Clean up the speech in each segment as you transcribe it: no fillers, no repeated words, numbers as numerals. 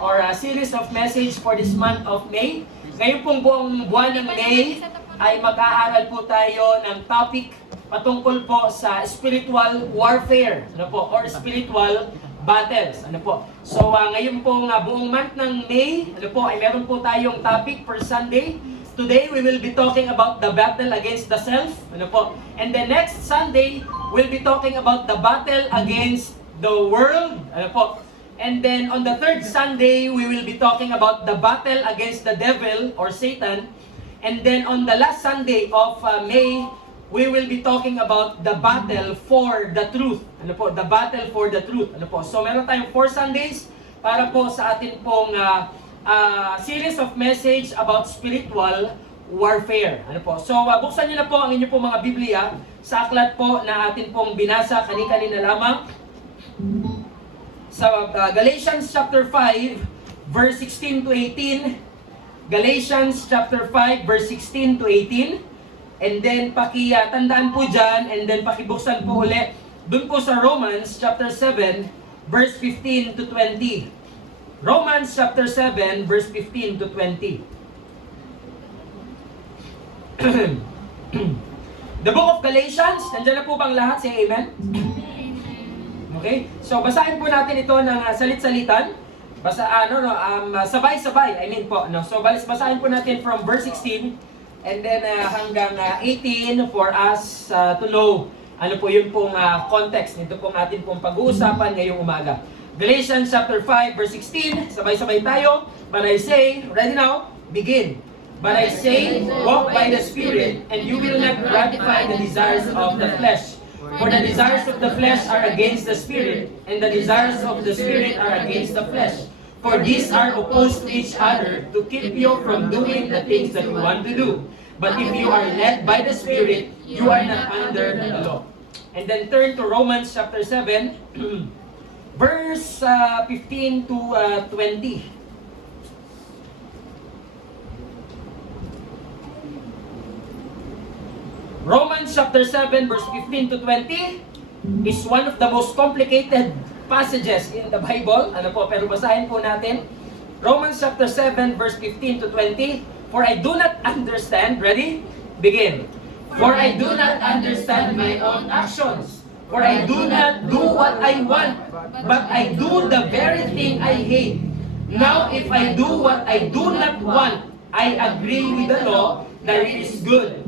or a series of message for this month of May. Ngayon pong buong buwan ng May ay mag-aaral po tayo ng topic patungkol po sa spiritual warfare, ano po, or spiritual battles, ano po. So ngayon pong buong month ng May, ano po, ay meron po tayong topic per Sunday. Today we will be talking about the battle against the self, ano po. And the next Sunday we'll be talking about the battle against the world, ano po. And then on the third Sunday we will be talking about the battle against the devil or Satan. And then on the last Sunday of May, we will be talking about the battle for the truth. Ano po? The battle for the truth. Ano po? So meron tayong 4 Sundays para po sa atin pong series of message about spiritual warfare. Ano po? So buksan niyo na po ang inyo pong mga Biblia sa aklat po na atin pong binasa kani-kanina lamang sa Galatians chapter 5 verse 16 to 18. Galatians chapter 5 verse 16 to 18. And then tandaan po dyan, and then pakibuksan po ulit dun po sa Romans chapter 7 verse 15 to 20. Romans chapter 7 verse 15 to 20. The book of Galatians, nandiyan na po bang lahat? Say amen. Okay? So basahin po natin ito ng salit-salitan. Sabay-sabay, So basahin po natin from verse 16 and then hanggang 18 for us to know ano po yun pong context nito pong atin pong pag-uusapan ngayong umaga. Galatians chapter 5 verse 16, sabay-sabay tayo. But I say, ready now? Begin. But I say, walk by the Spirit, and you will not gratify the desires of the flesh. For the desires of the flesh are against the Spirit, and the desires of the Spirit are against the flesh. For these are opposed to each other to keep you from doing the things that you want to do. But if you are led by the Spirit, you are not under the law. And then turn to Romans chapter 7, verse 15 to 20. Romans chapter 7 verse 15 to 20 is one of the most complicated passages in the Bible. Ano po, pero basahin po natin. Romans chapter 7 verse 15 to 20. For I do not understand, ready? Begin. For I do not understand my own actions. For I do not do what I want, but I do the very thing I hate. Now if I do what I do not want, I agree with the law that it is good.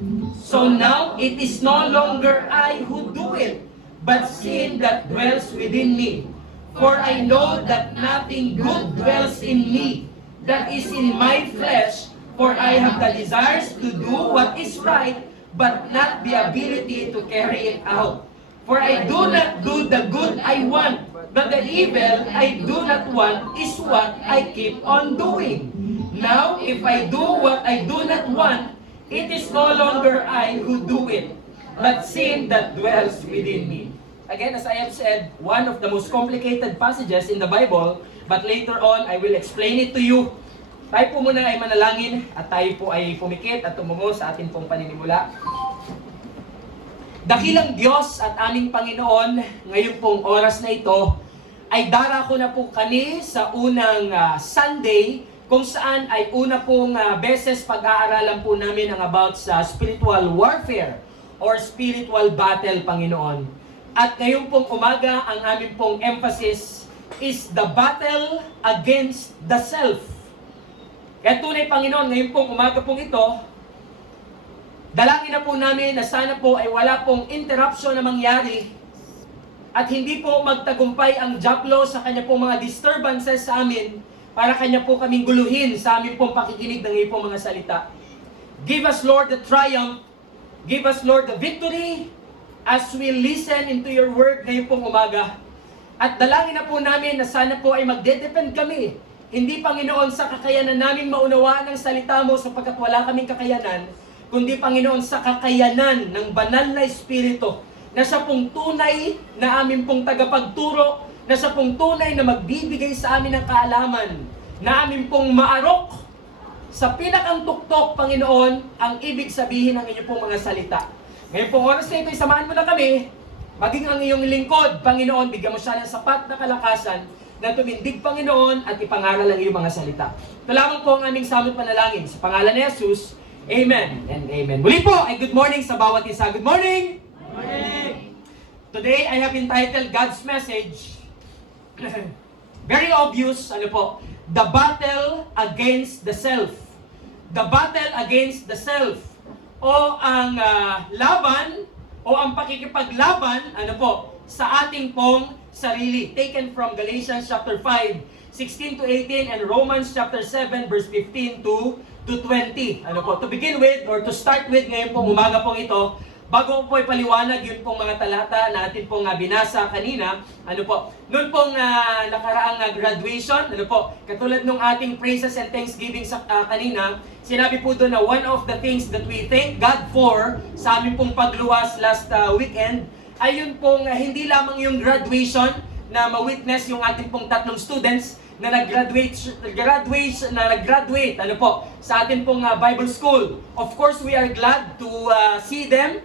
So now it is no longer I who do it, but sin that dwells within me. For I know that nothing good dwells in me, that is in my flesh, for I have the desires to do what is right, but not the ability to carry it out. For I do not do the good I want, but the evil I do not want is what I keep on doing. Now, if I do what I do not want, it is no longer I who do it, but sin that dwells within me. Again, as I have said, one of the most complicated passages in the Bible, but later on, I will explain it to you. Tayo po muna ay manalangin at tayo po ay pumikit at tumungo sa ating pong paninimula. Dakilang Diyos at aming Panginoon, ngayon pong oras na ito, ay darako na po kami sa unang Sunday, kung saan ay una pong beses pag-aaralan po namin ang about sa spiritual warfare or spiritual battle, Panginoon. At ngayon pong umaga, ang aming pong emphasis is the battle against the self. Kaya tunay, Panginoon, ngayon pong umaga pong ito, dalangin na po namin na sana po ay wala pong interruption na mangyari at hindi po magtagumpay ang Diablo sa kanya pong mga disturbances sa amin para kanya po kaming guluhin sa amin pong pakikinig ng iyong pong mga salita. Give us, Lord, the triumph. Give us, Lord, the victory as we listen into your word ngayon pong umaga. At dalangin na po namin na sana po ay magdedepend kami. Hindi, Panginoon, sa kakayanan namin maunawaan ang salita mo sapagkat wala kaming kakayanan, kundi, Panginoon, sa kakayanan ng banal na Espiritu na siya pong tunay na amin pong tagapagturo, na siya pong tunay na magbibigay sa amin ng kaalaman, na amin pong maarok sa pinakang tuktok, Panginoon, ang ibig sabihin ng inyong pong mga salita. Ngayon pong oras na ito, samahan mo na kami, maging ang iyong lingkod, Panginoon, bigyan mo siya ng sapat na kalakasan, na tumindig, Panginoon, at ipangaral ang iyong mga salita. Ito lamang po ang aming samot panalangin. Sa pangalan ni Jesus, Amen and Amen. Muli po ay good morning sa bawat isa. Good morning! Good morning! Today, I have entitled God's Message, very obvious, the battle against the self. The battle against the self. O ang laban, o ang pakikipaglaban, sa ating pong sarili. Taken from Galatians chapter 5, 16 to 18, and Romans chapter 7, verse 15 to 20. To begin with, or to start with ngayon pong umaga pong ito, bago po ipaliwanag yun pong mga talata natin pong binasa kanina, noon pong nakaraang graduation, katulad nung ating praises and thanksgiving sa kanina, sinabi po doon na one of the things that we thank God for sa aming pong pagluwas last weekend, ay yun pong hindi lamang yung graduation na ma-witness yung ating pong tatlong students na nag-graduate sa ating pong Bible School. Of course, we are glad to see them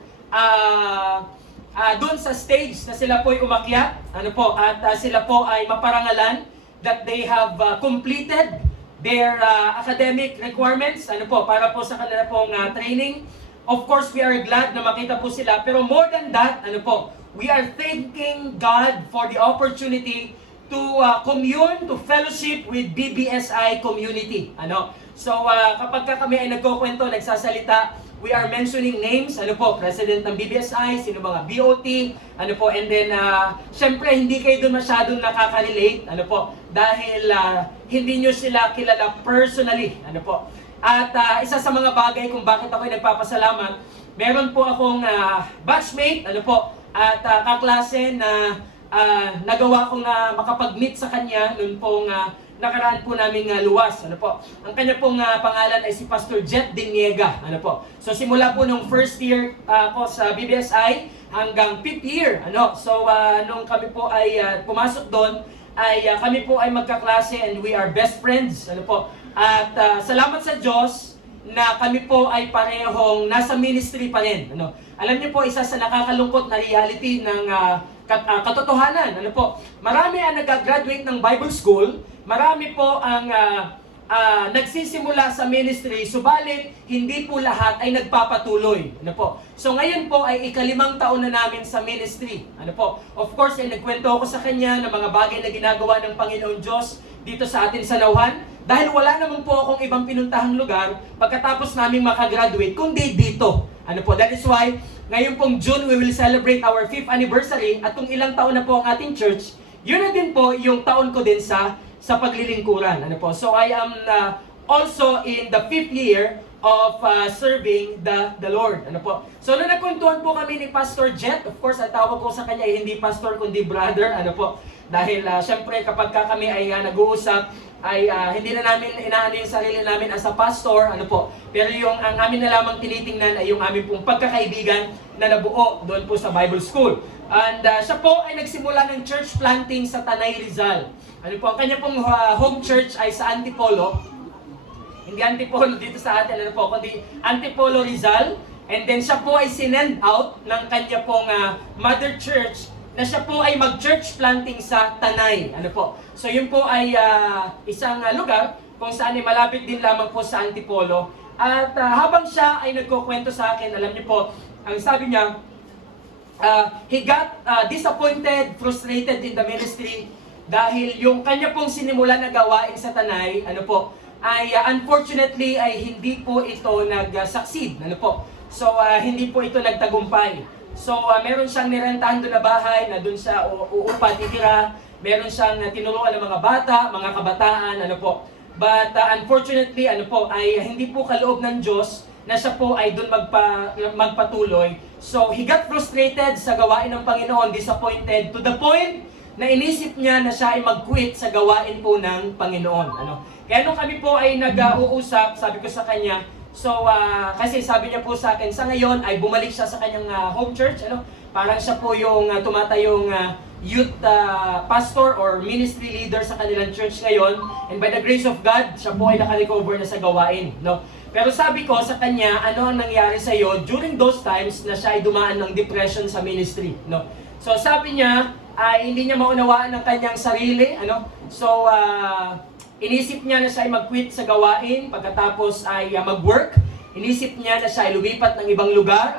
doon sa stage na sila po ay umakyat, at sila po ay maparangalan that they have completed their academic requirements, para po sa kanila pong training. Of course, we are glad na makita po sila. Pero more than that, we are thanking God for the opportunity to commune, to fellowship with BBSI community. So, kapag kami ay nagkukwento, nagsasalita, we are mentioning names, President ng BBSI, sino mga BOT, and then, syempre, hindi kayo doon masyadong nakaka-relate, dahil hindi nyo sila kilala personally, At isa sa mga bagay kung bakit ako'y nagpapasalamat, meron po akong batchmate, at kaklase na nagawa kong makapag-meet sa kanya noon pong nakaraan po naming luwas. Ang kanya pong pangalan ay si Pastor Jet Diniega. So simula po nung first year ko sa BBSI hanggang 5th year. So nung kami po ay pumasok doon, ay kami po ay magkaklase and we are best friends. At salamat sa Diyos na kami po ay parehong nasa ministry pa rin. Alam niyo po, isa sa nakakalungkot na reality ng katotohanan. Marami ang nag-graduate ng Bible School, marami po ang nagsisimula sa ministry, subalit hindi po lahat ay nagpapatuloy. So ngayon po ay ika-5 taon na namin sa ministry. Of course, ay nagkwento ako sa kanya ng mga bagay na ginagawa ng Panginoon Diyos dito sa atin sa Nauhan. Dahil wala naman po akong ibang pinuntahang lugar pagkatapos naming makagraduate, kundi dito. That is why, ngayon pong June, we will celebrate our 5th anniversary at kung ilang taon na po ang ating church, yun na din po yung taon ko din sa paglilingkuran. So I am also in the 5th year of serving the Lord. So nung nagkwentuhan po kami ni Pastor Jet, of course, ang tawag ko sa kanya ay hindi pastor kundi brother. Dahil syempre kapag kami ay nag-uusap, ay hindi na namin inaano yung sarili namin as a pastor, pero yung ang amin na lamang tinitingnan ay yung aming pong pagkakaibigan na nabuo doon po sa Bible School. And siya po ay nagsimula ng church planting sa Tanay, Rizal. Ang kanya pong home church ay sa Antipolo. Hindi Antipolo dito sa atin, kundi Antipolo, Rizal. And then siya po ay sinend out ng kanya pong mother church na siya po ay mag-church planting sa Tanay. So yun po ay isang lugar kung saan ay malapit din lamang po sa Antipolo. At habang siya ay nagkukwento sa akin, alam niyo po, ang sabi niya, he got disappointed, frustrated in the ministry dahil yung kanya pong sinimula na gawain sa Tanay, ay unfortunately ay hindi po ito nag-succeed. So hindi po ito nagtagumpay. So, meron siyang nirentahan doon na bahay na doon siya uupa, titira. Meron siyang tinuruan ng mga bata, mga kabataan, But unfortunately, ay hindi po kaloob ng Diyos na siya po ay doon magpatuloy. So, he got frustrated sa gawain ng Panginoon, disappointed, to the point na inisip niya na siya ay mag-quit sa gawain po ng Panginoon. Kaya nung kami po ay nag-uusap, sabi ko sa kanya, so, kasi sabi niya po sa akin, sa ngayon ay bumalik siya sa kanyang home church. Parang siya po yung tumatayong youth pastor or ministry leader sa kanilang church ngayon. And by the grace of God, siya po ay naka-recover na sa gawain. Pero sabi ko sa kanya, ano ang nangyari sa iyo during those times na siya ay dumaan ng depression sa ministry. So sabi niya, ay hindi niya maunawaan ang kanyang sarili. So, inisip niya na siya ay mag-quit sa gawain, pagkatapos ay mag-work. Inisip niya na siya ay lumipat ng ibang lugar.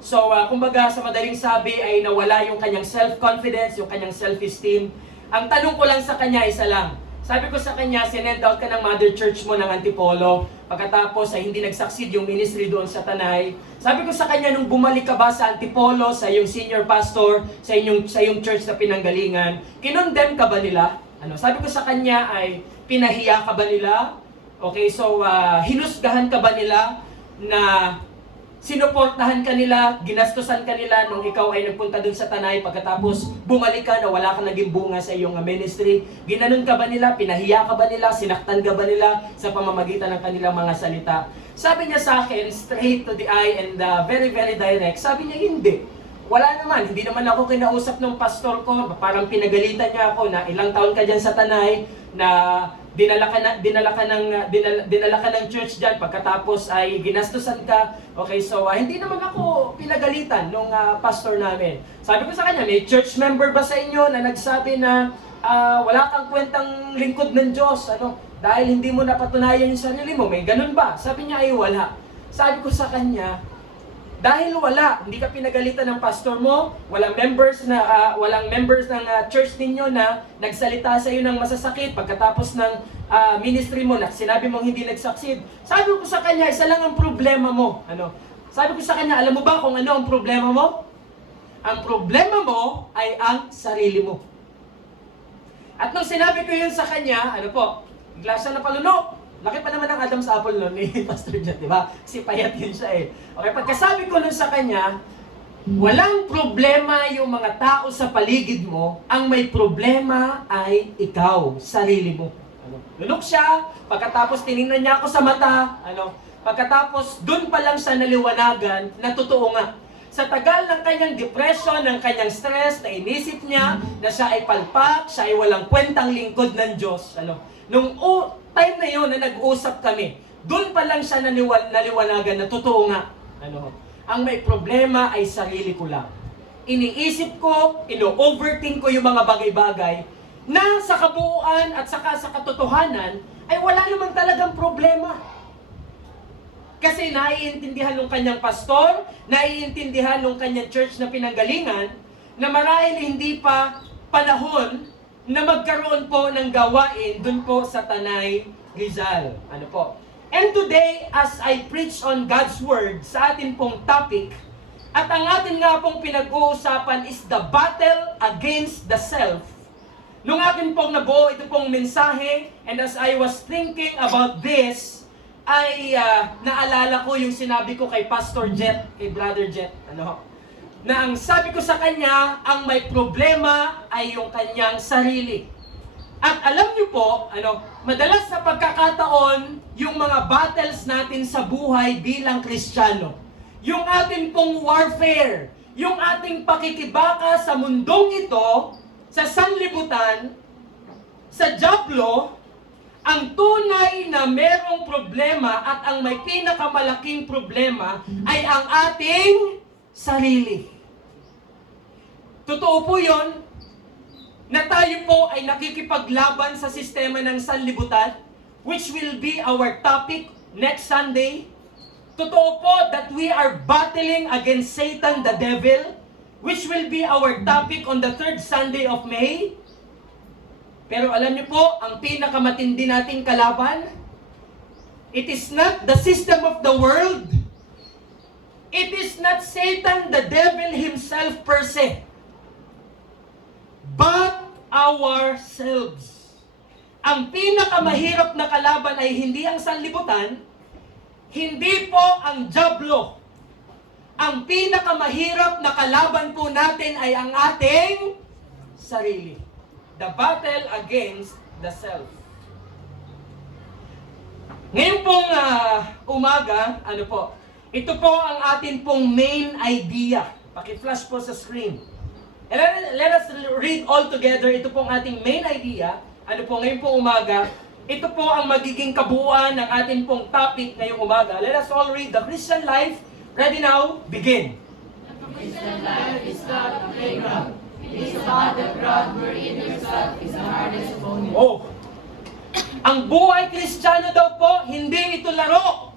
So, kumbaga sa madaling sabi ay nawala yung kanyang self-confidence, yung kanyang self-esteem. Ang tanong ko lang sa kanya isa lang. Sabi ko sa kanya, sinend out ka ng mother church mo ng Antipolo. Pagkatapos ay hindi nag-succeed yung ministry doon sa Tanay. Sabi ko sa kanya, nung bumalik ka ba sa Antipolo, sa iyong senior pastor, sa iyong church na pinanggalingan, kinondemn ka ba nila? Sabi ko sa kanya ay, pinahiya ka ba nila? Okay, so hinusgahan ka ba nila na sinuportahan ka nila, ginastusan ka nila nung ikaw ay nagpunta dun sa Tanay, pagkatapos bumalik ka na wala kang naging bunga sa iyong ministry? Ginanon ka ba nila? Pinahiya ka ba nila? Sinaktan ka ba nila sa pamamagitan ng kanilang mga salita? Sabi niya sa akin, straight to the eye and very, very direct, sabi niya, hindi. Wala naman, hindi naman ako kinausap ng pastor ko, parang pinagalitan niya ako na ilang taon ka dyan sa Tanay, na dinala ka ng church diyan, pagkatapos ay ginastusan ka. Okay, so hindi naman ako pinagalitan nung pastor namin. Sabi ko sa kanya, may church member ba sa inyo na nagsabi na wala kang kwentang lingkod ng Diyos, dahil hindi mo napatunayan yung sarili mo? May ganun ba? Sabi niya ay wala. Sabi ko sa kanya, dahil wala, hindi ka pinagalitan ng pastor mo, walang members ng church ninyo na nagsalita sa iyo ng masasakit pagkatapos ng ministry mo na sinabi mong hindi nag-succeed. Sabi ko sa kanya, isa lang ang problema mo. Sabi ko sa kanya, alam mo ba kung ano ang problema mo? Ang problema mo ay ang sarili mo. At nung sinabi ko yun sa kanya, bigla siya napalunok. Laki pa naman ang Adam's apple nun ni Pastor Jet, di ba? Kasi payat yun siya eh. Okay, pagkasabi ko nun sa kanya, walang problema yung mga tao sa paligid mo, ang may problema ay ikaw, sarili mo. Lunok siya, pagkatapos tinignan niya ako sa mata, pagkatapos dun pa lang siya naliwanagan na totoo nga. Sa tagal ng kanyang depression, ng kanyang stress, na inisip niya na siya ay palpak, siya ay walang kwentang lingkod ng Diyos. Nung time na yun na nag-usap kami, doon pa lang siya naliwanagan na totoo nga. Ang may problema ay sarili ko lang. Iniisip ko, ino-overthink ko yung mga bagay-bagay na sa kabuuan at saka sa katotohanan ay wala namang talagang problema. Kasi naiintindihan ng kanyang pastor, naiintindihan ng kanyang church na pinanggalingan, na marahil hindi pa panahon na magkaroon po ng gawain dun po sa Tanay, Rizal. And today, as I preach on God's Word sa atin pong topic, at ang atin nga pong pinag-uusapan is the battle against the self. Nung atin pong nabuo ito pong mensahe, and as I was thinking about this, ay naalala ko yung sinabi ko kay Pastor Jet, kay Brother Jet, na ang sabi ko sa kanya, ang may problema ay yung kanyang sarili. At alam niyo po, madalas sa pagkakataon, yung mga battles natin sa buhay bilang Kristiyano, yung ating pong warfare, yung ating pakikibaka sa mundong ito, sa sanlibutan, sa dyablo, ang tunay na merong problema at ang may pinakamalaking problema ay ang ating sarili. Totoo po yun na tayo po ay nakikipaglaban sa sistema ng sanlibutan, which will be our topic next Sunday. Totoo po that we are battling against Satan, the devil, which will be our topic on the third Sunday of May. Pero alam niyo po, ang pinakamatindi nating kalaban, it is not the system of the world. It is not Satan, the devil himself per se, but ourselves. Ang pinakamahirap na kalaban ay hindi ang sanlibutan, hindi po ang dyablo. Ang pinakamahirap na kalaban po natin ay ang ating sarili. The battle against the self. Ngayon pong umaga, ito po ang atin pong main idea. Paki-flash po sa screen. And let us read all together. Ito pong ating main idea. Ngayon pong umaga. Ito po ang magiging kabuuan ng ating pong topic ngayong umaga. Let us all read the Christian life. Ready now? Begin. The Christian life is not a playground. It It is about the ground wherein yourself is the hardest opponent. Oh, ang buhay Kristiyano daw po, hindi ito laro.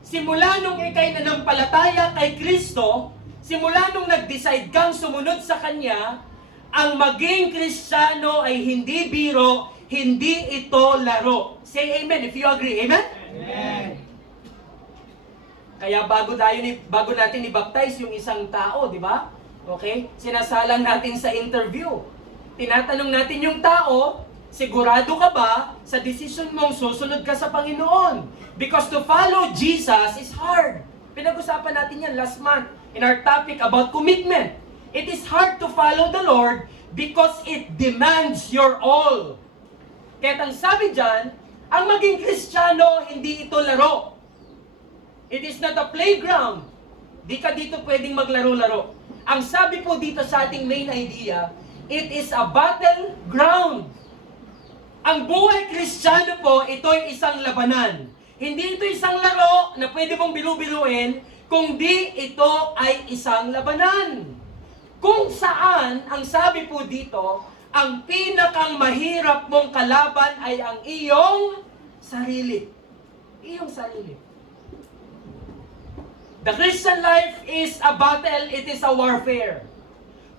Simula nung ikay nanampalataya kay Kristo, simula nung nag-decide kang sumunod sa Kanya, ang maging Kristiyano ay hindi biro, hindi ito laro. Say amen if you agree. Amen? Amen. Kaya bago natin i-baptize yung isang tao, di ba? Okay? Sinasalang natin sa interview. Tinatanong natin yung tao, sigurado ka ba sa decision mong susunod ka sa Panginoon? Because to follow Jesus is hard. Pinag-usapan natin yan last month in our topic about commitment. It is hard to follow the Lord because it demands your all. Kaya ang sabi dyan, ang maging Kristiyano, hindi ito laro. It is not a playground. Di ka dito pwedeng maglaro-laro. Ang sabi po dito sa ating main idea, it is a battleground. Ang buhay Kristiyano po, ito'y isang labanan. Hindi ito isang laro na pwede mong bilu-biluin, kundi ito ay isang labanan. Kung saan, ang sabi po dito, ang pinakang mahirap mong kalaban ay ang iyong sarili. Iyong sarili. The Christian life is a battle, it is a warfare.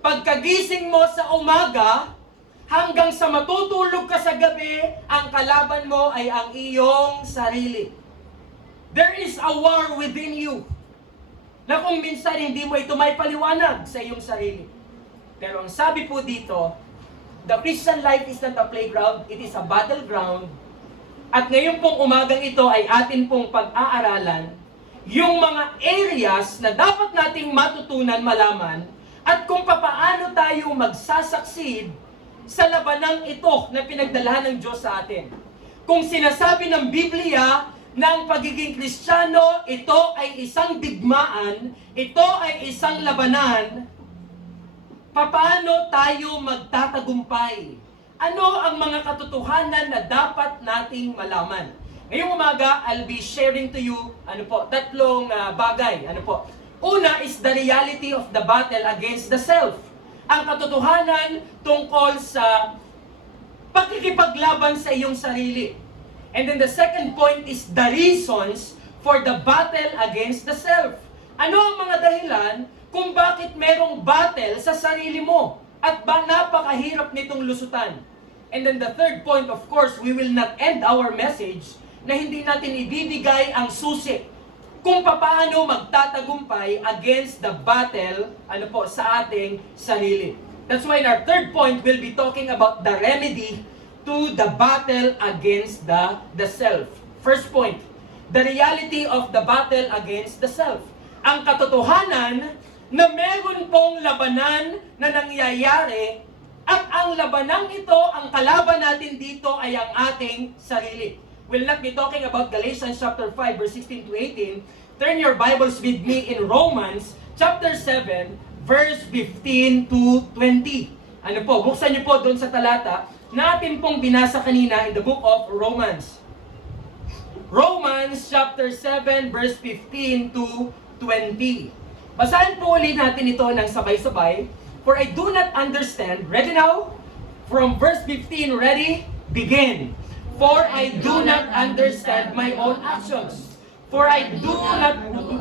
Pagkagising mo sa umaga, hanggang sa matutulog ka sa gabi, ang kalaban mo ay ang iyong sarili. There is a war within you na kung minsan hindi mo ito may paliwanag sa iyong sarili. Pero ang sabi po dito, the Christian life is not a playground, it is a battleground. At ngayon pong umagang ito ay atin pong pag-aaralan yung mga areas na dapat nating matutunan, malaman, at kung papaano tayo magsasucceed sa labanang ito na pinagdalahan ng Diyos sa atin. Kung sinasabi ng Biblia na ang pagiging Kristiyano, ito ay isang digmaan, ito ay isang labanan, papaano tayo magtatagumpay? Ano ang mga katotohanan na dapat nating malaman? Ngayong umaga, I'll be sharing to you, tatlong bagay. Una is the reality of the battle against the self. Ang katotohanan tungkol sa pakikipaglaban sa iyong sarili. And then the second point is the reasons for the battle against the self. Ano ang mga dahilan kung bakit merong battle sa sarili mo at ba napakahirap nitong lusutan? And then the third point, of course, we will not end our message na hindi natin ibibigay ang susi kung paano magtatagumpay against the battle sa ating sarili. That's why in our third point, we'll be talking about the remedy to the battle against the self. First point, the reality of the battle against the self. Ang katotohanan na meron pong labanan na nangyayari at ang labanang ito, ang kalaban natin dito ay ang ating sarili. We'll not be talking about Galatians chapter 5 verse 16 to 18. Turn your Bibles with me in Romans chapter 7 verse 15 to 20. Buksan niyo po doon sa talata natin pong binasa kanina in the book of Romans. Romans chapter 7 verse 15 to 20. Basahin po ulit natin ito ng sabay-sabay. For I do not understand. Ready now? From verse 15, ready? Begin. For I do not understand my own actions. For I do not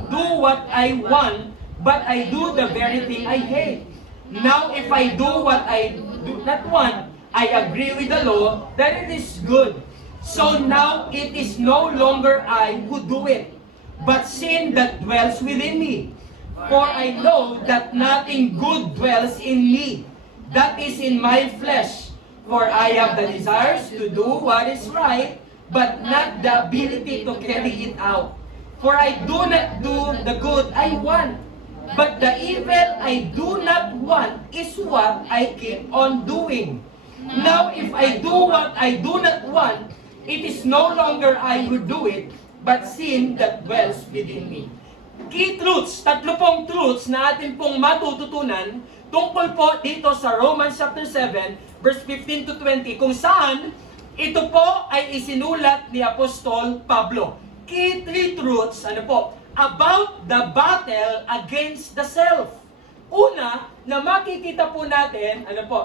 do what I want, but I do the very thing I hate. Now if I do what I do not want, I agree with the law that it is good. So now it is no longer I who do it, but sin that dwells within me. For I know that nothing good dwells in me, that is in my flesh. For I have the desires to do what is right, but not the ability to carry it out. For I do not do the good I want, but the evil I do not want is what I keep on doing. Now if I do what I do not want, it is no longer I who do it, but sin that dwells within me. Key truths, tatlo pong truths na atin pong matututunan tungkol po dito sa Romans chapter 7, verse 15 to 20, kung saan ito po ay isinulat ni Apostol Pablo. Key three truths, about the battle against the self. Una, na makikita po natin, ano po,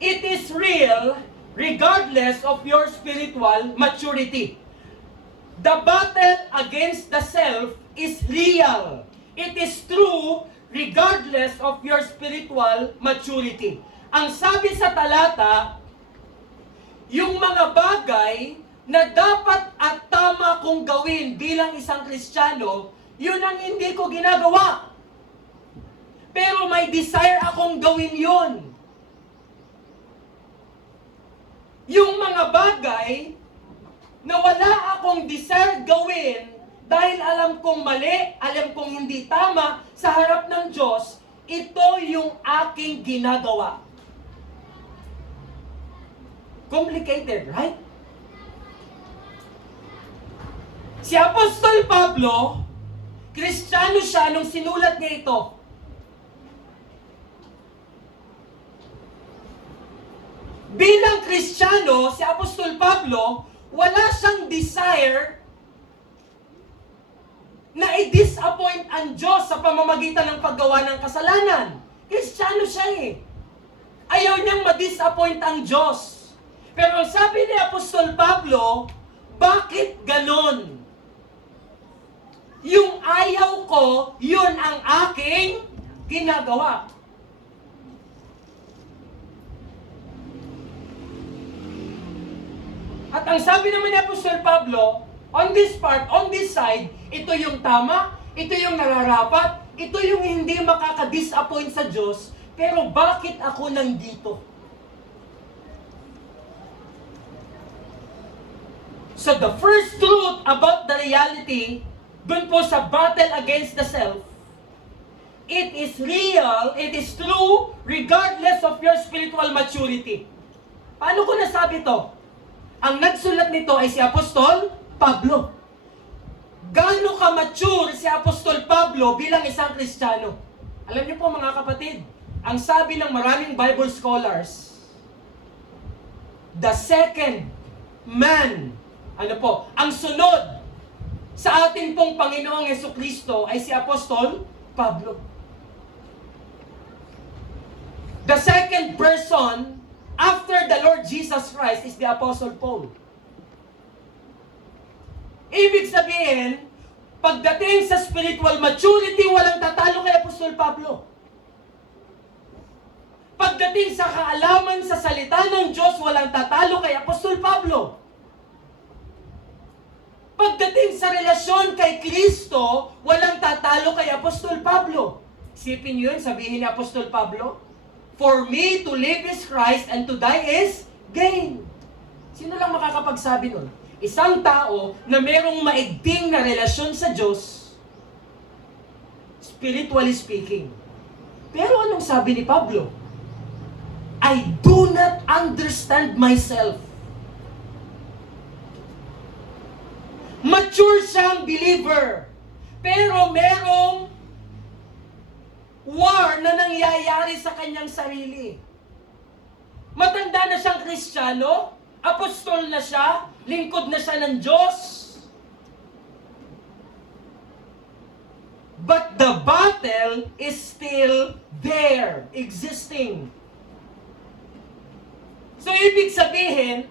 it is real regardless of your spiritual maturity. The battle against the self is real. It is true regardless of your spiritual maturity. Ang sabi sa talata, yung mga bagay na dapat at tama kong gawin bilang isang Kristiyano, yun ang hindi ko ginagawa. Pero may desire akong gawin yun. Yung mga bagay na wala akong desire gawin dahil alam kong mali, alam kong hindi tama sa harap ng Diyos, ito yung aking ginagawa. Complicated, right? Si Apostol Pablo, Kristiyano siya nung sinulat niya ito. Bilang Kristiyano, si Apostol Pablo, wala siyang desire na i-disappoint ang Diyos sa pamamagitan ng paggawa ng kasalanan. Kristiyano siya eh. Ayaw niyang ma-disappoint ang Diyos. Pero sabi ni Apostol Pablo, bakit ganon? Yung ayaw ko, yun ang aking ginagawa. At ang sabi naman ni Apostol Pablo, on this part, on this side, ito yung tama, ito yung nararapat, ito yung hindi makaka-disappoint sa Diyos, pero bakit ako nandito? So the first truth about the reality, dun po sa battle against the self, it is real, it is true, regardless of your spiritual maturity. Paano ko nasabi to? Ang nagsulat nito ay si Apostol Pablo. Gaano ka-mature si Apostol Pablo bilang isang Kristiyano? Alam niyo po mga kapatid, ang sabi ng maraming Bible scholars, the second man, ang sunod sa ating pong Panginoong Jesucristo ay si Apostol Pablo. The second person after the Lord Jesus Christ is the Apostle Paul. Ibig sabihin, pagdating sa spiritual maturity, walang tatalo kay Apostol Pablo. Pagdating sa kaalaman sa salita ng Diyos, walang tatalo kay Apostol Pablo. Pagdating sa relasyon kay Kristo, walang tatalo kay Apostol Pablo. Isipin niyo yun, sabihin ni Apostol Pablo, for me to live is Christ and to die is gain. Sino lang makakapagsabi nun? Isang tao na merong maigting na relasyon sa Diyos, spiritually speaking. Pero anong sabi ni Pablo? I do not understand myself. Mature siyang believer. Pero merong war na nangyayari sa kanyang sarili. Matanda na siyang Kristiyano, apostol na siya, lingkod na siya ng Diyos. But the battle is still there, existing. So ibig sabihin,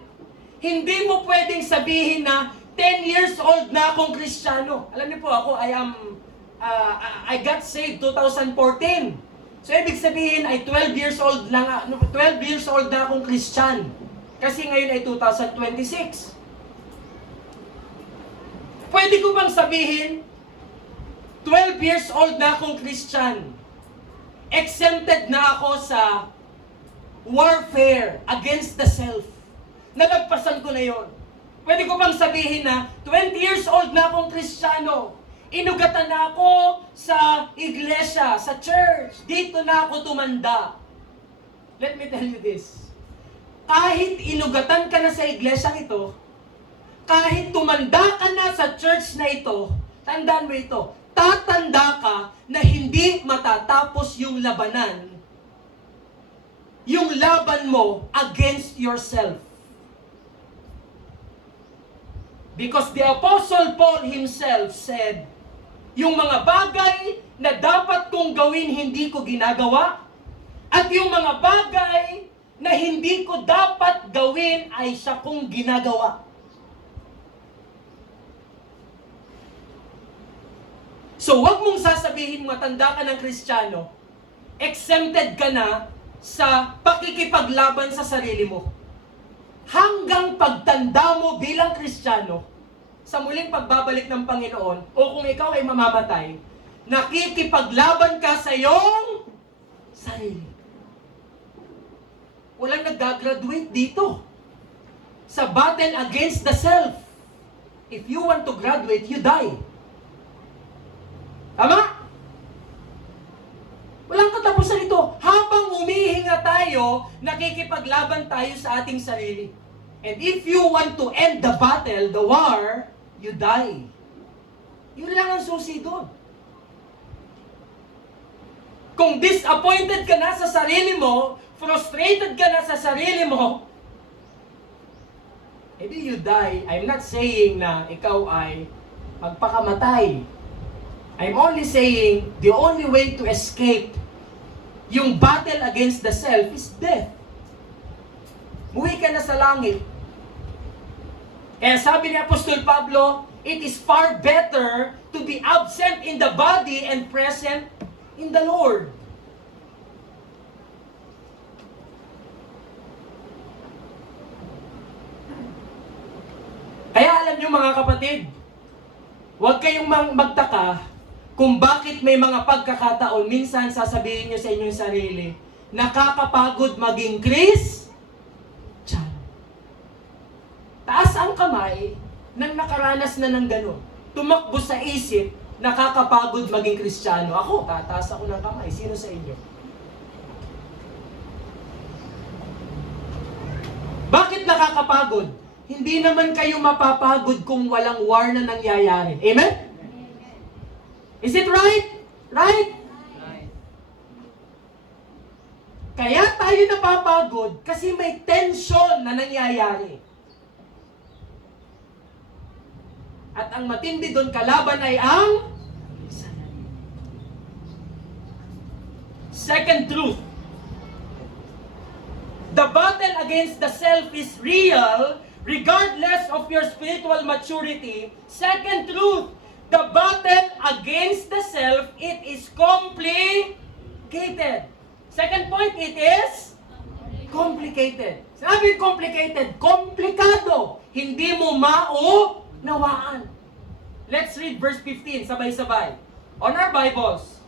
hindi mo pwedeng sabihin na 10 years old na akong Kristiyano. Alam niyo po ako, I got saved 2014. So ibig sabihin ay 12 years old na akong Christian. Kasi ngayon ay 2026. Pwede ko bang sabihin 12 years old na akong Christian. Exempted na ako sa warfare against the self. Nalagpasan ko na yon. Pwede ko bang sabihin na 20 years old na akong Kristiyano, inugatan na ako sa iglesia, sa church, dito na ako tumanda. Let me tell you this. Kahit inugatan ka na sa iglesia ito, kahit tumanda ka na sa church na ito, tandaan mo ito, tatanda ka na hindi matatapos yung labanan, yung laban mo against yourself. Because the Apostle Paul himself said, yung mga bagay na dapat kong gawin hindi ko ginagawa, at yung mga bagay na hindi ko dapat gawin ay siya kong ginagawa. So, wag mong sasabihin matanda ka ng Kristiyano, exempted ka na sa pakikipaglaban sa sarili mo. Hanggang pagtanda mo bilang Kristiyano, sa muling pagbabalik ng Panginoon, o kung ikaw ay mamamatay, nakikipaglaban ka sa iyong sarili. Walang nag-graduate dito sa battle against the self. If you want to graduate, you die. Tama? Walang katapusan ito. Habang humihinga tayo, nakikipaglaban tayo sa ating sarili. And if you want to end the battle, the war, you die. Yun lang ang susi doon. Kung disappointed ka na sa sarili mo, frustrated ka na sa sarili mo, edi you die. I'm not saying na ikaw ay magpakamatay. I'm only saying the only way to escape yung battle against the self is death. Muwi ka na sa langit. Kaya sabi ni Apostol Pablo, it is far better to be absent in the body and present in the Lord. Kaya alam nyo mga kapatid, huwag kayong magtaka kung bakit may mga pagkakataon, minsan sasabihin nyo sa inyong sarili, nakakapagod maging Christian. Taas ang kamay nang nakaranas na ng gano'n. Tumakbo sa isip, nakakapagod maging Kristiyano. Ako, tataas ako ng kamay. Sino sa inyo? Bakit nakakapagod? Hindi naman kayo mapapagod kung walang war na nangyayari. Amen? Is it right? Right? Kaya tayo napapagod kasi may tension na nangyayari. At ang matindi doon kalaban ay ang second truth. The battle against the self is real regardless of your spiritual maturity. Second truth, the battle against the self, it is complicated. Second point, it is complicated. Sabi complicated, komplikado. Hindi mo maunawaan. Let's read verse 15, sabay-sabay. On our Bibles.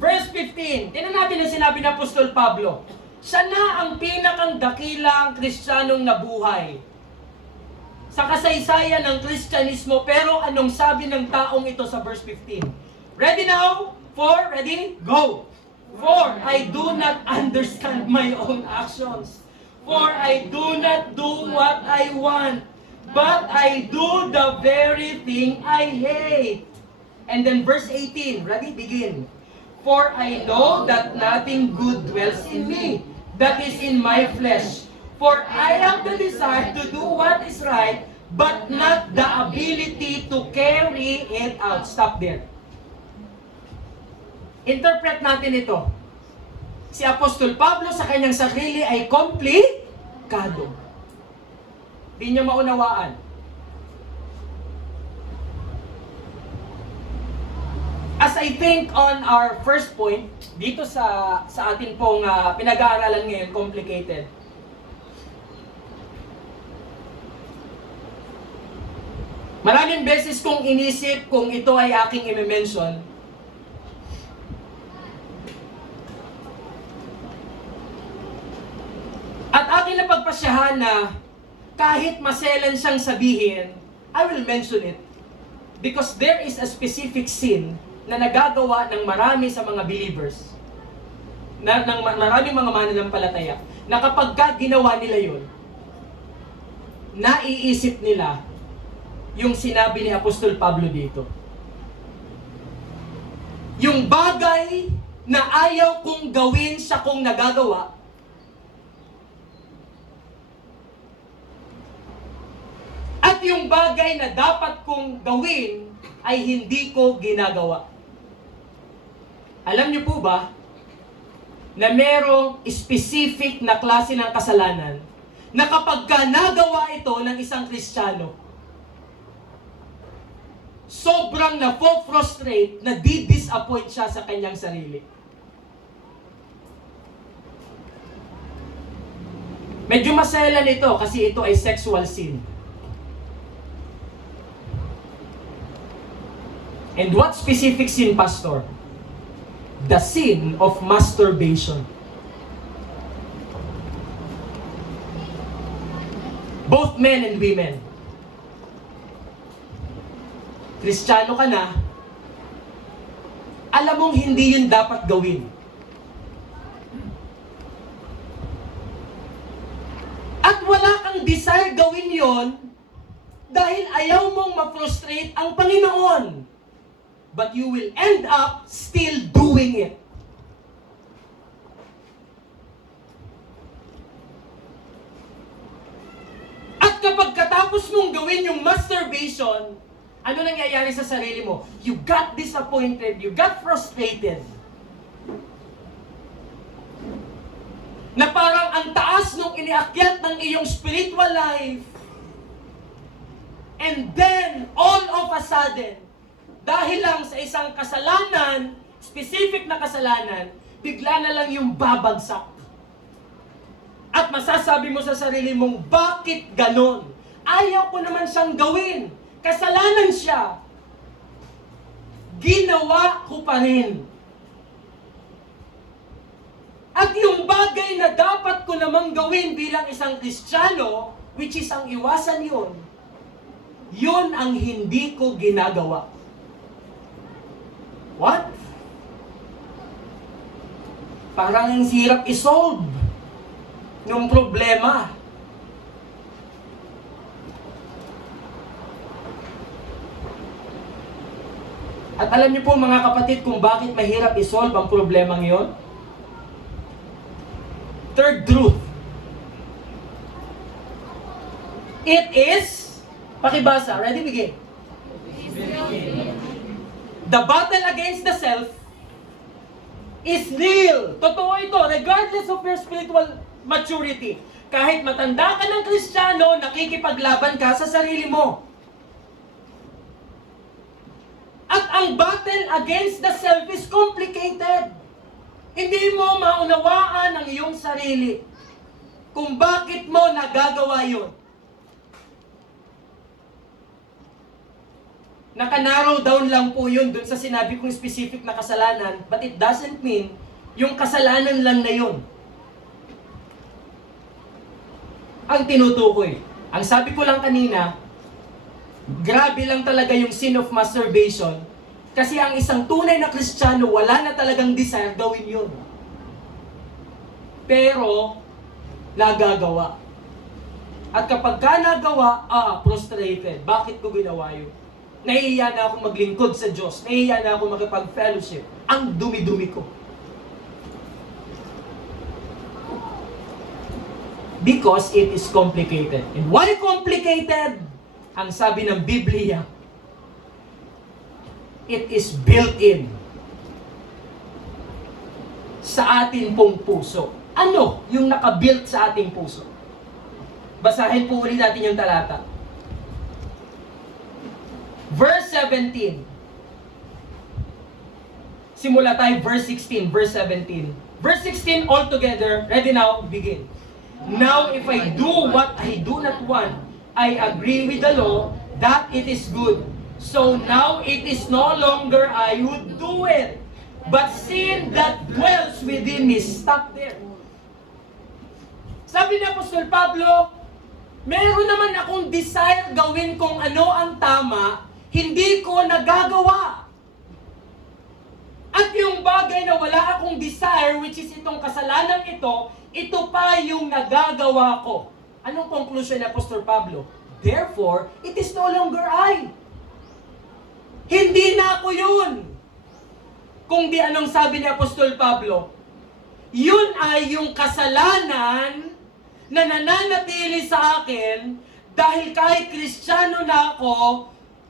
Verse 15, tinan natin ang sinabi ng Apostol Pablo. Siya na ang pinakang dakilang Kristiyanong nabuhay sa kasaysayan ng Kristyanismo, pero anong sabi ng taong ito sa verse 15? Ready now? Ready? Go! For I do not understand my own actions. For I do not do what I want, but I do the very thing I hate. And then verse 18, ready? Begin. For I know that nothing good dwells in me, that is in my flesh. For I have the desire to do what is right, but not the ability to carry it out. Stop there. Interpret natin ito. Si Apostol Pablo sa kanyang sarili ay komplikado. Di niya maunawaan. As I think on our first point, dito sa atin pong pinag-aaralan ngayon, complicated. Maraming beses kong inisip kung ito ay aking i-mention. At aking napagpasyahan na kahit maselan siyang sabihin, I will mention it. Because there is a specific sin na nagagawa ng marami sa mga believers, ng maraming mga mananampalataya, na kapag ginawa nila yun, naiisip nila yung sinabi ni Apostol Pablo dito. Yung bagay na ayaw kong gawin siya kong nagagawa, at yung bagay na dapat kong gawin ay hindi ko ginagawa. Alam niyo po ba na merong specific na klase ng kasalanan na kapag ka nagawa ito ng isang Kristiyano, sobrang na-frustrate, na di-disappoint siya sa kanyang sarili. Medyo maselan ito kasi ito ay sexual sin. And what specific sin, Pastor? The sin of masturbation. Both men and women. Kristiyano ka na, alam mong hindi yun dapat gawin. At wala kang desire gawin yon dahil ayaw mong ma-frustrate ang Panginoon. But you will end up still doing it. At kapag katapos mong gawin yung masturbation, ano nangyayari sa sarili mo? You got disappointed, you got frustrated. Na parang ang taas nung iniakyat ng iyong spiritual life. And then, all of a sudden, dahil lang sa isang kasalanan, specific na kasalanan, bigla na lang yung babagsak. At masasabi mo sa sarili mong, bakit ganon? Ayaw ko naman siyang gawin. Kasalanan siya. Ginawa ko pa rin. At yung bagay na dapat ko namang gawin bilang isang Kristiyano, which is ang iwasan yun, yun ang hindi ko ginagawa. What? Parang ang hirap isolve yung problema. At alam niyo po mga kapatid kung bakit mahirap isolve ang problemang yon? Third truth. It is, pakibasa, ready, begin. The battle against the self is real. Totoo ito, regardless of your spiritual maturity. Kahit matanda ka ng Kristiyano, nakikipaglaban ka sa sarili mo. At ang battle against the self is complicated. Hindi mo maunawaan ang iyong sarili kung bakit mo nagagawa yun. Naka-narrow down lang po yun dun sa sinabi kong specific na kasalanan, but it doesn't mean yung kasalanan lang na yun ang tinutukoy. Ang sabi ko lang kanina, grabe lang talaga yung sin of masturbation kasi ang isang tunay na Kristiyano wala na talagang desire gawin yun. Pero, nagagawa. At kapag ka nagawa, frustrated. Bakit ko ginawa yun? Nahihiya na ako maglingkod sa Diyos. Nahihiya na ako makipag-fellowship. Ang dumi-dumi ko. Because it is complicated. And why complicated? Ang sabi ng Biblia, it is built in sa ating pong puso. Ano yung nakabuilt sa ating puso? Basahin po ulit natin yung talata. Verse 17. Simula tayo, verse 16, verse 17. Verse 16 all together. Ready now? Begin. Now, if I do what I do not want, I agree with the law that it is good. So now it is no longer I who do it, but sin that dwells within me. Stop there. Sabi ni Apostol Pablo, meron naman akong desire gawin kung ano ang tama, hindi ko nagagawa. At yung bagay na wala akong desire, which is itong kasalanan ito pa yung nagagawa ko. Anong conclusion ni Apostol Pablo? Therefore, it is no longer I. Hindi na ako yun. Kung di anong sabi ni Apostol Pablo, yun ay yung kasalanan na nananatili sa akin dahil kahit Kristiyano na ako,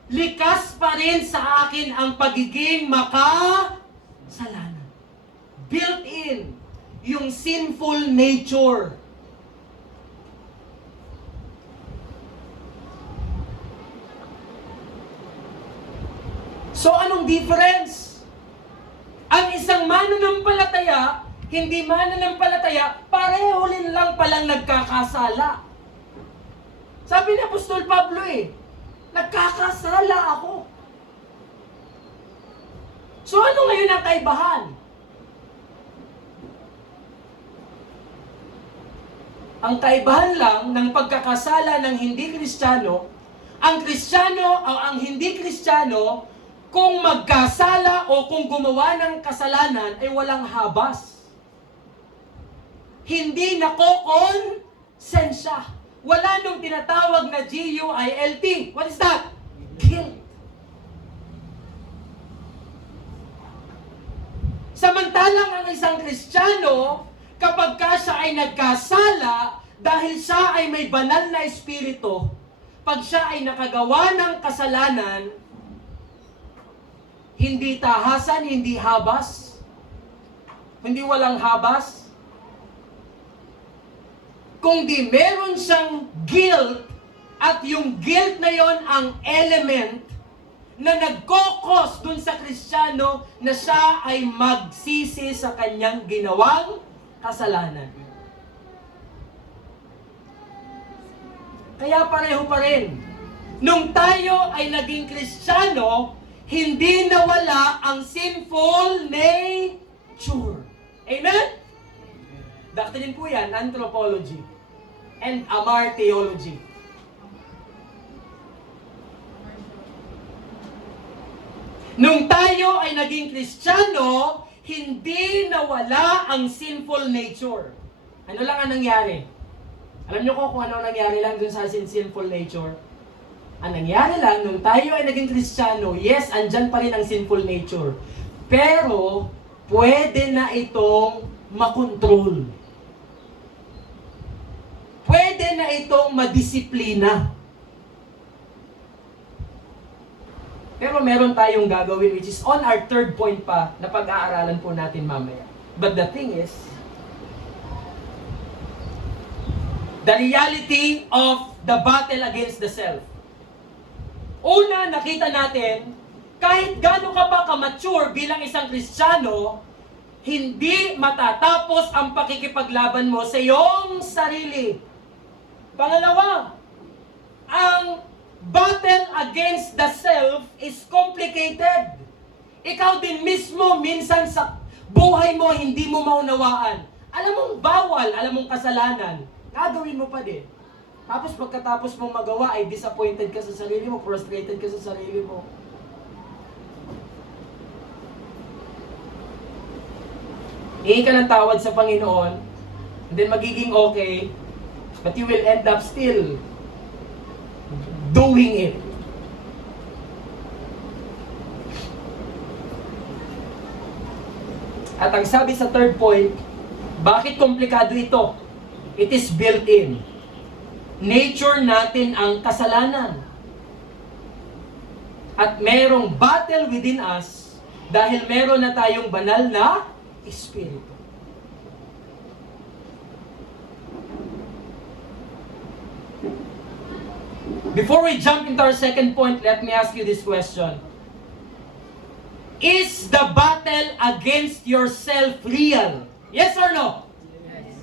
likas pa rin sa akin ang pagiging makasalanan. built-in yung sinful nature. So anong difference? Ang isang mananampalataya, hindi mananampalataya, pareho rin lang palang nagkakasala. Sabi ni Apostol Pablo nagkakasala ako. So ano ngayon ang kaibahan? Ang kaibahan lang ng pagkakasala ng hindi Kristiyano, ang Kristiyano o ang hindi Kristiyano, kung magkasala o kung gumawa ng kasalanan ay walang habas. Hindi nakokonsensya. Wala nung tinatawag na GUILT. What is that? Guilt. Samantalang ang isang Kristiyano, kapag ka siya ay nagkasala, dahil siya ay may banal na espiritu, pag siya ay nakagawa ng kasalanan, hindi tahasan, hindi habas, hindi walang habas, kundi meron siyang guilt, at yung guilt na yon ang element na nagkokos dun sa Kristiyano na siya ay magsisi sa kanyang ginawang kasalanan. Kaya pareho pa rin. Nung tayo ay naging Kristiyano, hindi nawala ang sinful nature. Amen? Doctrine po yan, anthropology and amartheology. Nung tayo ay naging Kristiyano, hindi nawala ang sinful nature. Ano lang ang nangyari? Alam niyo kung ano nangyari lang dun sa sinful nature? Ang nangyari lang, nung tayo ay naging Kristiyano, yes, andyan pa rin ang sinful nature. Pero, pwede na itong makontrol. Pwede na itong madisiplina. Pero meron tayong gagawin which is on our third point pa na pag-aaralan po natin mamaya. But the thing is, the reality of the battle against the self. Una, nakita natin, kahit gaano ka pa ka-mature bilang isang Kristiyano, hindi matatapos ang pakikipaglaban mo sa iyong sarili. Pangalawa, ang battle against the self is complicated. Ikaw din mismo, minsan sa buhay mo, hindi mo maunawaan. Alam mong bawal, alam mong kasalanan, gagawin mo pa din. Tapos pagkatapos mong magawa, ay disappointed ka sa sarili mo, frustrated ka sa sarili mo. Hingi ka ng tawad sa Panginoon, and then magiging okay, but you will end up still doing it. At ang sabi sa third point, bakit komplikado ito? It is built in. Nature natin ang kasalanan. At merong battle within us dahil meron na tayong banal na espiritu. Before we jump into our second point, let me ask you this question. Is the battle against yourself real? Yes or no? Yes.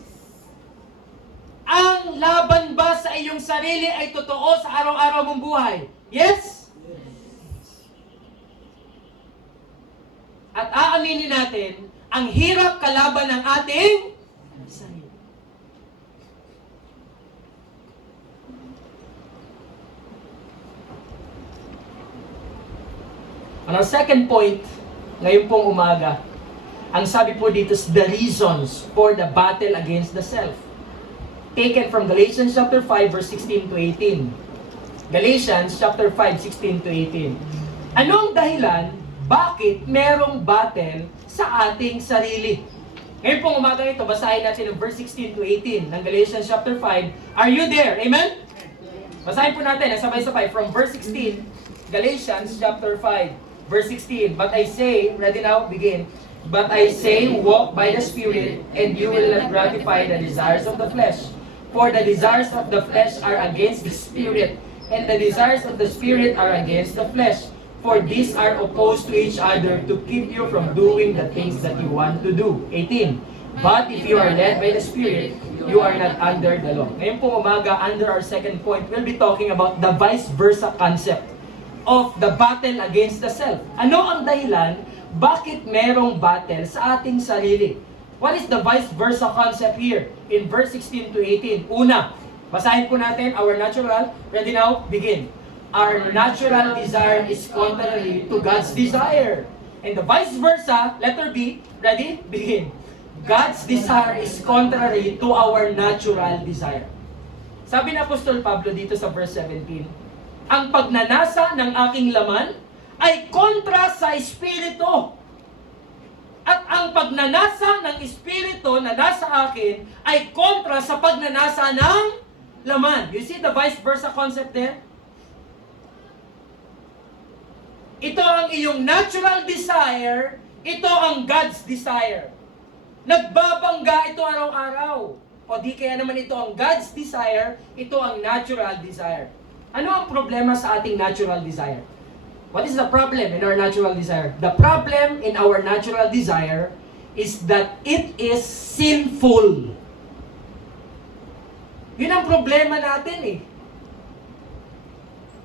Ang laban ba sa iyong sarili ay totoo sa araw-araw mong buhay? Yes? At aaminin natin, ang hirap kalaban ng ating sarili. On our second point, ngayon pong umaga, ang sabi po dito is the reasons for the battle against the self. Taken from Galatians chapter 5 verse 16 to 18. Galatians chapter 5, 16 to 18. Anong dahilan bakit merong battle sa ating sarili? Ngayon pong umaga ito, basahin natin ang verse 16 to 18 ng Galatians chapter 5. Are you there? Amen? Basahin po natin, sabay-sabay, from verse 16, Galatians chapter 5, verse 16. But I say, ready now, begin. But I say, walk by the Spirit, and you will not gratify the desires of the flesh. For the desires of the flesh are against the Spirit, and the desires of the Spirit are against the flesh. For these are opposed to each other to keep you from doing the things that you want to do. 18. But if you are led by the Spirit, you are not under the law. Ngayon po umaga, under our second point, we'll be talking about the vice versa concept of the battle against the self. Ano ang dahilan bakit merong battle sa ating sarili? What is the vice versa concept here in verse 16 to 18? Una, basahin po natin our natural. Ready now? Begin. Our natural desire is contrary to God's desire. And the vice versa, letter B, ready? Begin. God's desire is contrary to our natural desire. Sabi ni Apostol Pablo dito sa verse 17, ang pagnanasa ng aking laman ay kontra sa Espiritu. At ang pagnanasa ng Espiritu na nasa akin ay kontra sa pagnanasa ng laman. You see the vice versa concept there? Ito ang iyong natural desire, ito ang God's desire. Nagbabangga ito araw-araw. O di kaya naman ito ang God's desire, ito ang natural desire. Ano ang problema sa ating natural desire? What is the problem in our natural desire? The problem in our natural desire is that it is sinful. Yun ang problema natin eh.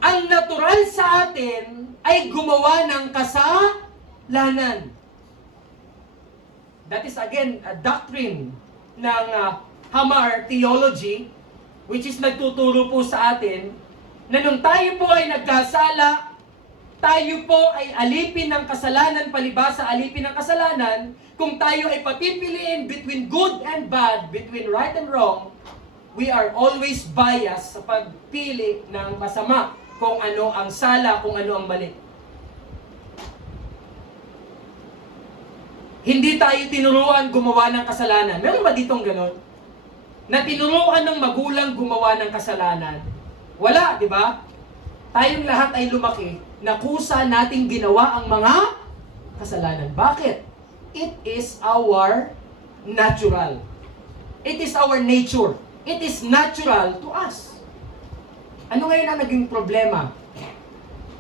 Ang natural sa atin ay gumawa ng kasalanan. That is again a doctrine ng Hamar theology, which is nagtuturo po sa atin na nung tayo po ay nagkasala, tayo po ay alipin ng kasalanan, palibasa alipin ng kasalanan, kung tayo ay papipiliin between good and bad, between right and wrong, we are always biased sa pagpili ng masama, kung ano ang sala, kung ano ang mali. Hindi tayo tinuruan gumawa ng kasalanan. Meron ba ditong ganon? Na tinuruan ng magulang gumawa ng kasalanan? Wala, di ba? Tayong lahat ay lumaki na kusa nating ginawa ang mga kasalanan. Bakit? It is our natural. It is our nature. It is natural to us. Ano ngayon ang naging problema?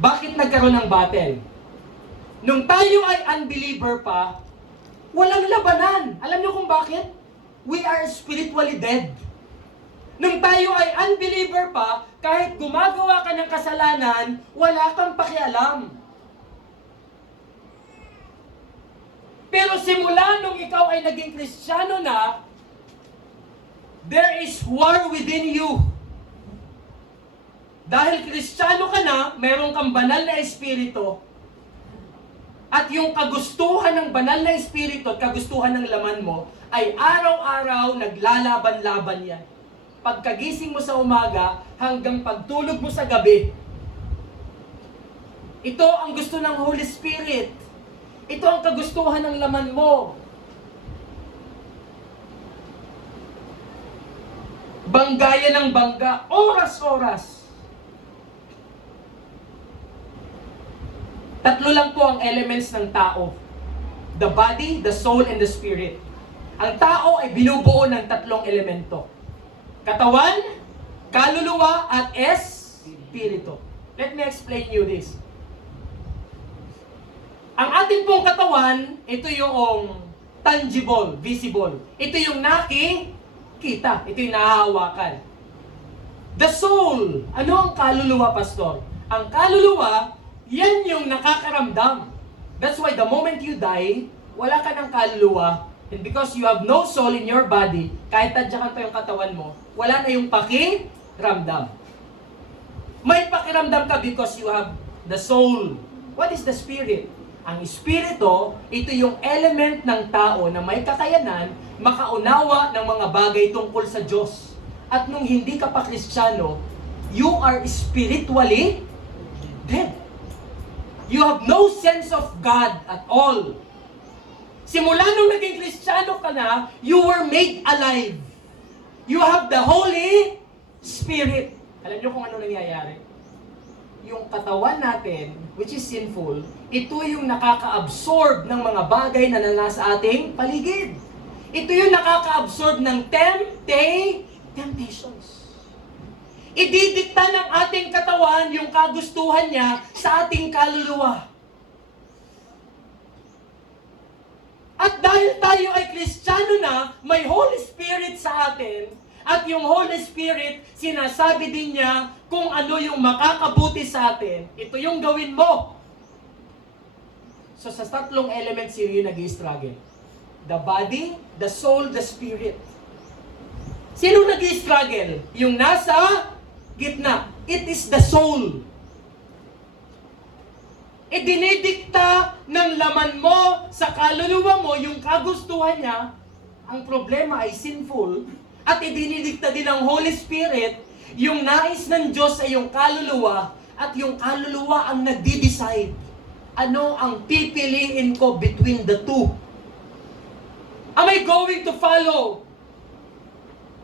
Bakit nagkaroon ng battle? Nung tayo ay unbeliever pa, walang labanan. Alam niyo kung bakit? We are spiritually dead. Nung tayo ay unbeliever pa, kahit gumagawa ka ng kasalanan, wala kang pakialam. Pero simula nung ikaw ay naging Kristiyano na, there is war within you. Dahil Kristiyano ka na, meron kang banal na espiritu, at yung kagustuhan ng banal na espiritu at kagustuhan ng laman mo, ay araw-araw naglalaban-laban yan. Pagkagising mo sa umaga hanggang pagtulog mo sa gabi. Ito ang gusto ng Holy Spirit. Ito ang kagustuhan ng laman mo. Banggaya ng bangga, oras-oras. Tatlo lang po ang elements ng tao. The body, the soul, and the spirit. Ang tao ay binubuo ng tatlong elemento. Katawan, kaluluwa, at espiritu. Let me explain you this. Ang ating pong katawan, ito yung tangible, visible. Ito yung nakikita. Ito yung nahahawakan. The soul. Ano ang kaluluwa, Pastor? Ang kaluluwa, yan yung nakakaramdam. That's why the moment you die, wala ka ng kaluluwa. And because you have no soul in your body, kahit tadyakan pa yung katawan mo, wala na yung pakiramdam. May pakiramdam ka because you have the soul. What is the spirit? Ang espiritu, ito yung element ng tao na may kakayanan, makaunawa ng mga bagay tungkol sa Diyos. At nung hindi ka pa Kristiyano, you are spiritually dead. You have no sense of God at all. Simula nung naging Kristiyano ka na, you were made alive. You have the Holy Spirit. Alam niyo kung ano nangyayari? yung katawan natin, which is sinful, ito yung nakaka-absorb ng mga bagay na nasa ating paligid. Ito yung nakaka-absorb ng temptations. Ididikta ng ating katawan yung kagustuhan niya sa ating kaluluwa. At dahil tayo ay Kristiyano na, may Holy Spirit sa atin, at yung Holy Spirit, sinasabi din niya kung ano yung makakabuti sa atin. Ito yung gawin mo. So sa tatlong elements, yun yung nag-i-struggle. The body, the soul, the spirit. Sino nag-i-struggle? Yung nasa gitna. It is the soul. Idinidikta ng laman mo sa kaluluwa mo yung kagustuhan niya. Ang problema ay sinful. At idinidikta din ng Holy Spirit yung nais ng Diyos ay yung kaluluwa. At yung kaluluwa ang nagdi-decide. Ano ang pipiliin ko between the two? Am I going to follow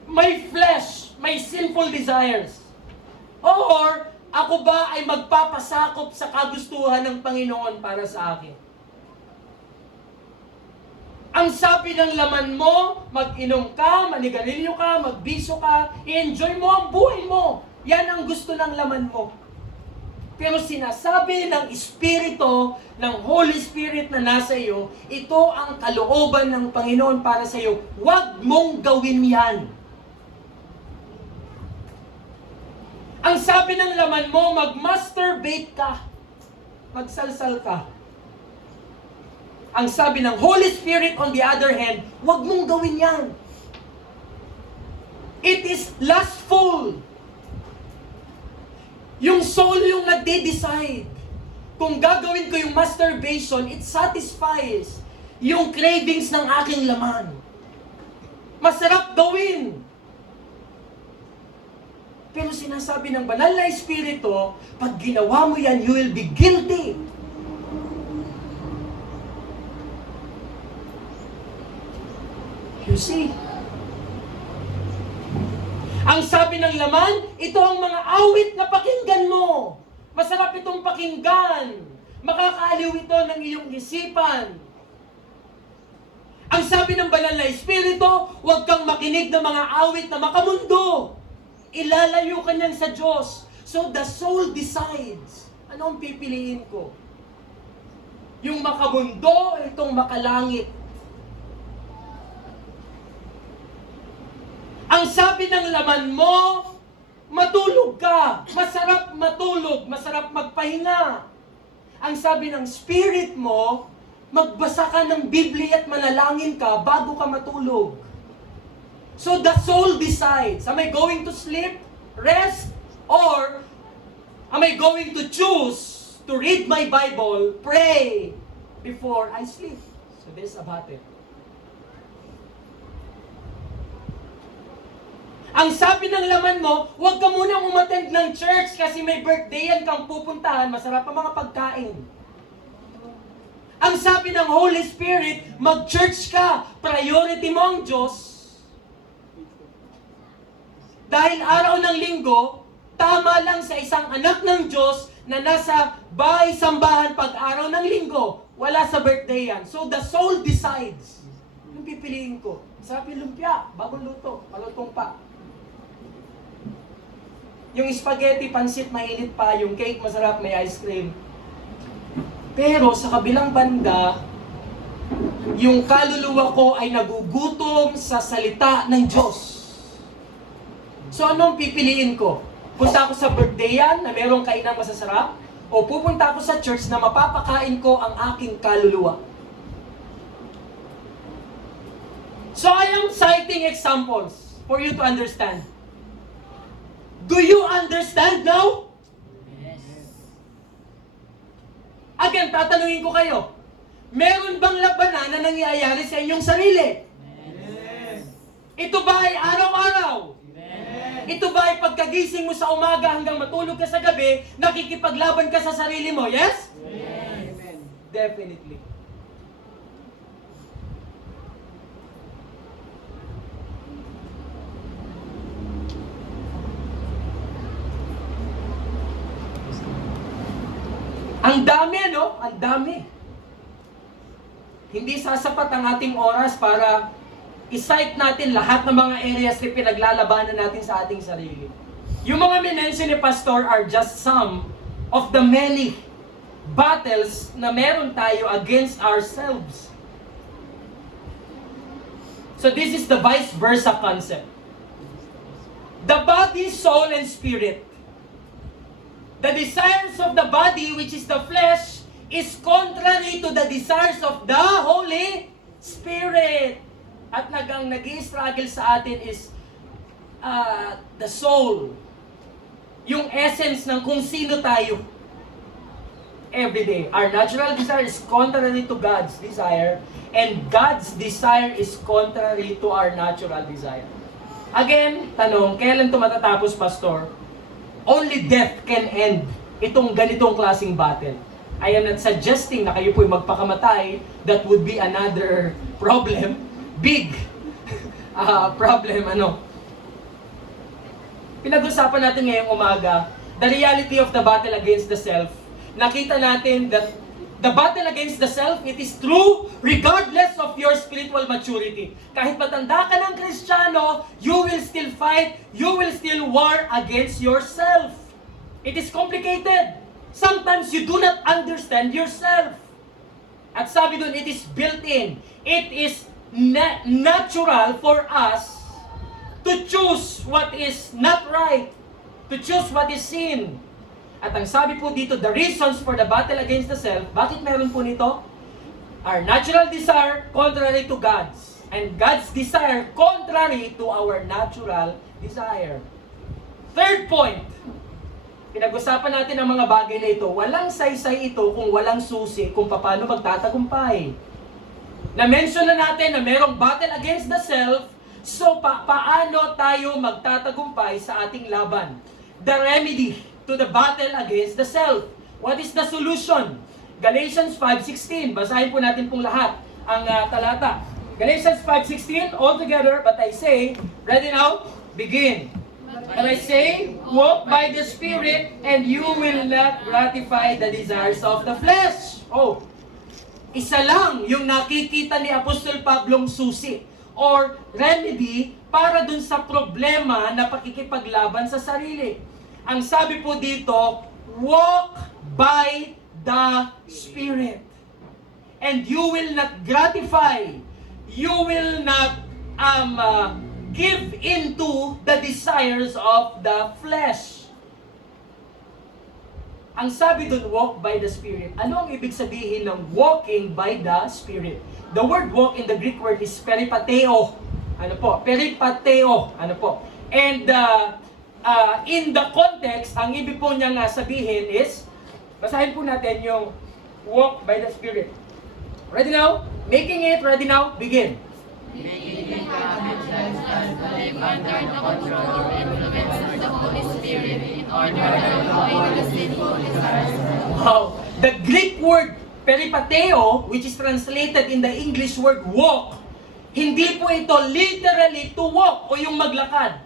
my flesh, my sinful desires? Or ako ba ay magpapasakop sa kagustuhan ng Panginoon para sa akin? Ang sabi ng laman mo, mag-inom ka, manigarilyo ka, magbiso ka, i-enjoy mo ang buhay mo. Yan ang gusto ng laman mo. Pero sinasabi ng Espiritu, ng Holy Spirit na nasa iyo, ito ang kalooban ng Panginoon para sa iyo. Huwag mong gawin yan. Ang sabi ng laman mo, mag-masturbate ka. Magsalsal ka. Ang sabi ng Holy Spirit on the other hand, huwag mong gawin yan. It is lustful. Yung soul yung nagde-decide. Kung gagawin ko yung masturbation, it satisfies yung cravings ng aking laman. Masarap gawin. Pero sinasabi ng banal na Espiritu, pag ginawa mo yan, you will be guilty. You see? Ang sabi ng laman, ito ang mga awit na pakinggan mo. Masarap itong pakinggan. Makakaaliw ito ng iyong isipan. Ang sabi ng banal na Espiritu, huwag kang makinig ng mga awit na makamundo. Ilalayo ka niyan sa Diyos. So the soul decides. Ano ang pipiliin ko? Yung makamundo o itong makalangit? Ang sabi ng laman mo, matulog ka. Masarap matulog, masarap magpahinga. Ang sabi ng spirit mo, magbasa ka ng Biblia at manalangin ka bago ka matulog. So the soul decides, am I going to sleep, rest, or am I going to choose to read my Bible, pray before I sleep? So this is about it. Ang sabi ng laman mo, huwag ka munang umattend ng church kasi may birthday yan kang pupuntahan, masarap ang mga pagkain. Ang sabi ng Holy Spirit, mag-church ka, priority mo ang Diyos. Dahil araw ng linggo, tama lang sa isang anak ng Diyos na nasa bahay-sambahan pag araw ng linggo, wala sa birthday yan. So the soul decides. Yung pipiliin ko, sarap yung lumpia, bagong luto, palutong pa. Yung spaghetti, pansit, mainit pa. Yung cake, masarap, may ice cream. Pero sa kabilang banda, yung kaluluwa ko ay nagugutom sa salita ng Diyos. So anong pipiliin ko? Punta ako sa birthday yan na merong kainang masasarap? O pupunta ako sa church na mapapakain ko ang aking kaluluwa? So I am citing examples for you to understand. Do you understand now? Yes. Again, tatanungin ko kayo. Meron bang labanan na nangyayari sa inyong sarili? Yes. Ito ba ay araw-araw? Yes. Ito ba ay pagkagising mo sa umaga hanggang matulog ka sa gabi, nakikipaglaban ka sa sarili mo? Yes? Yes. Definitely. Ang dami, no? Ang dami. Hindi sasapat ang ating oras para i-cite natin lahat ng mga areas na pinaglalabanan natin sa ating sarili. Yung mga minention ni Pastor are just some of the many battles na meron tayo against ourselves. So this is the vice versa concept. The body, soul, and spirit. The desires of the body, which is the flesh, is contrary to the desires of the Holy Spirit. At nag-i-struggle sa atin is the soul. Yung essence ng kung sino tayo. Every day. Our natural desire is contrary to God's desire, and God's desire is contrary to our natural desire. Again, tanong, kailan ito matatapos, Pastor? Only death can end itong ganitong klaseng battle. I am not suggesting na kayo po'y magpakamatay. That would be another problem. Big problem, Pinag-usapan natin ngayong umaga, the reality of the battle against the self. Nakita natin that the battle against the self, it is true regardless of your spiritual maturity. Kahit matanda ka ng Kristiyano, you will still fight, you will still war against yourself. It is complicated. Sometimes you do not understand yourself. At sabi dun, it is built in. It is natural for us to choose what is not right, to choose what is sin. At ang sabi po dito, the reasons for the battle against the self, bakit meron po nito? Our natural desire contrary to God's, and God's desire contrary to our natural desire. Third point, pinag-usapan natin ang mga bagay na ito. Walang saysay ito kung walang susi kung paano magtatagumpay. Na-mention na natin na merong battle against the self, so paano tayo magtatagumpay sa ating laban? The remedy to the battle against the self. What is the solution? Galatians 5:16. Basahin po natin pong lahat ang talata. Galatians 5:16, all together, but I say, ready now? Begin. But I say, walk by the Spirit, and you will not gratify the desires of the flesh. Oh, isa lang yung nakikita ni Apostol Pablong susi or remedy para dun sa problema na pakikipaglaban sa sarili. Ang sabi po dito, walk by the Spirit. And you will not gratify, you will not give into the desires of the flesh. Ang sabi dun, walk by the Spirit. Ano ang ibig sabihin ng walking by the Spirit? The word walk in the Greek word is peripateo. Peripateo. And in the context, ang ibig po niya nga sabihin is, basahin po natin yung walk by the Spirit. Ready now? Making it ready now? Begin. Making it habit to live under the control and influence of the Holy Spirit in order to avoid the sinful desires. Wow. The Greek word peripateo, which is translated in the English word walk, hindi po ito literally to walk o yung maglakad.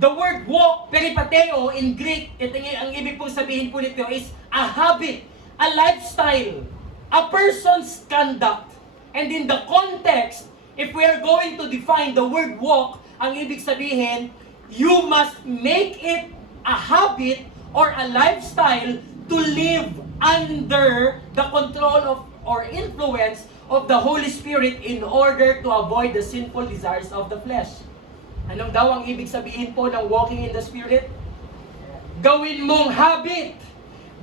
The word walk, peripateo, in Greek, ang ibig pong sabihin po nito is a habit, a lifestyle, a person's conduct. And in the context, if we are going to define the word walk, ang ibig sabihin, you must make it a habit or a lifestyle to live under the control of or influence of the Holy Spirit in order to avoid the sinful desires of the flesh. Anong daw ang ibig sabihin po ng walking in the Spirit? Gawin mong habit,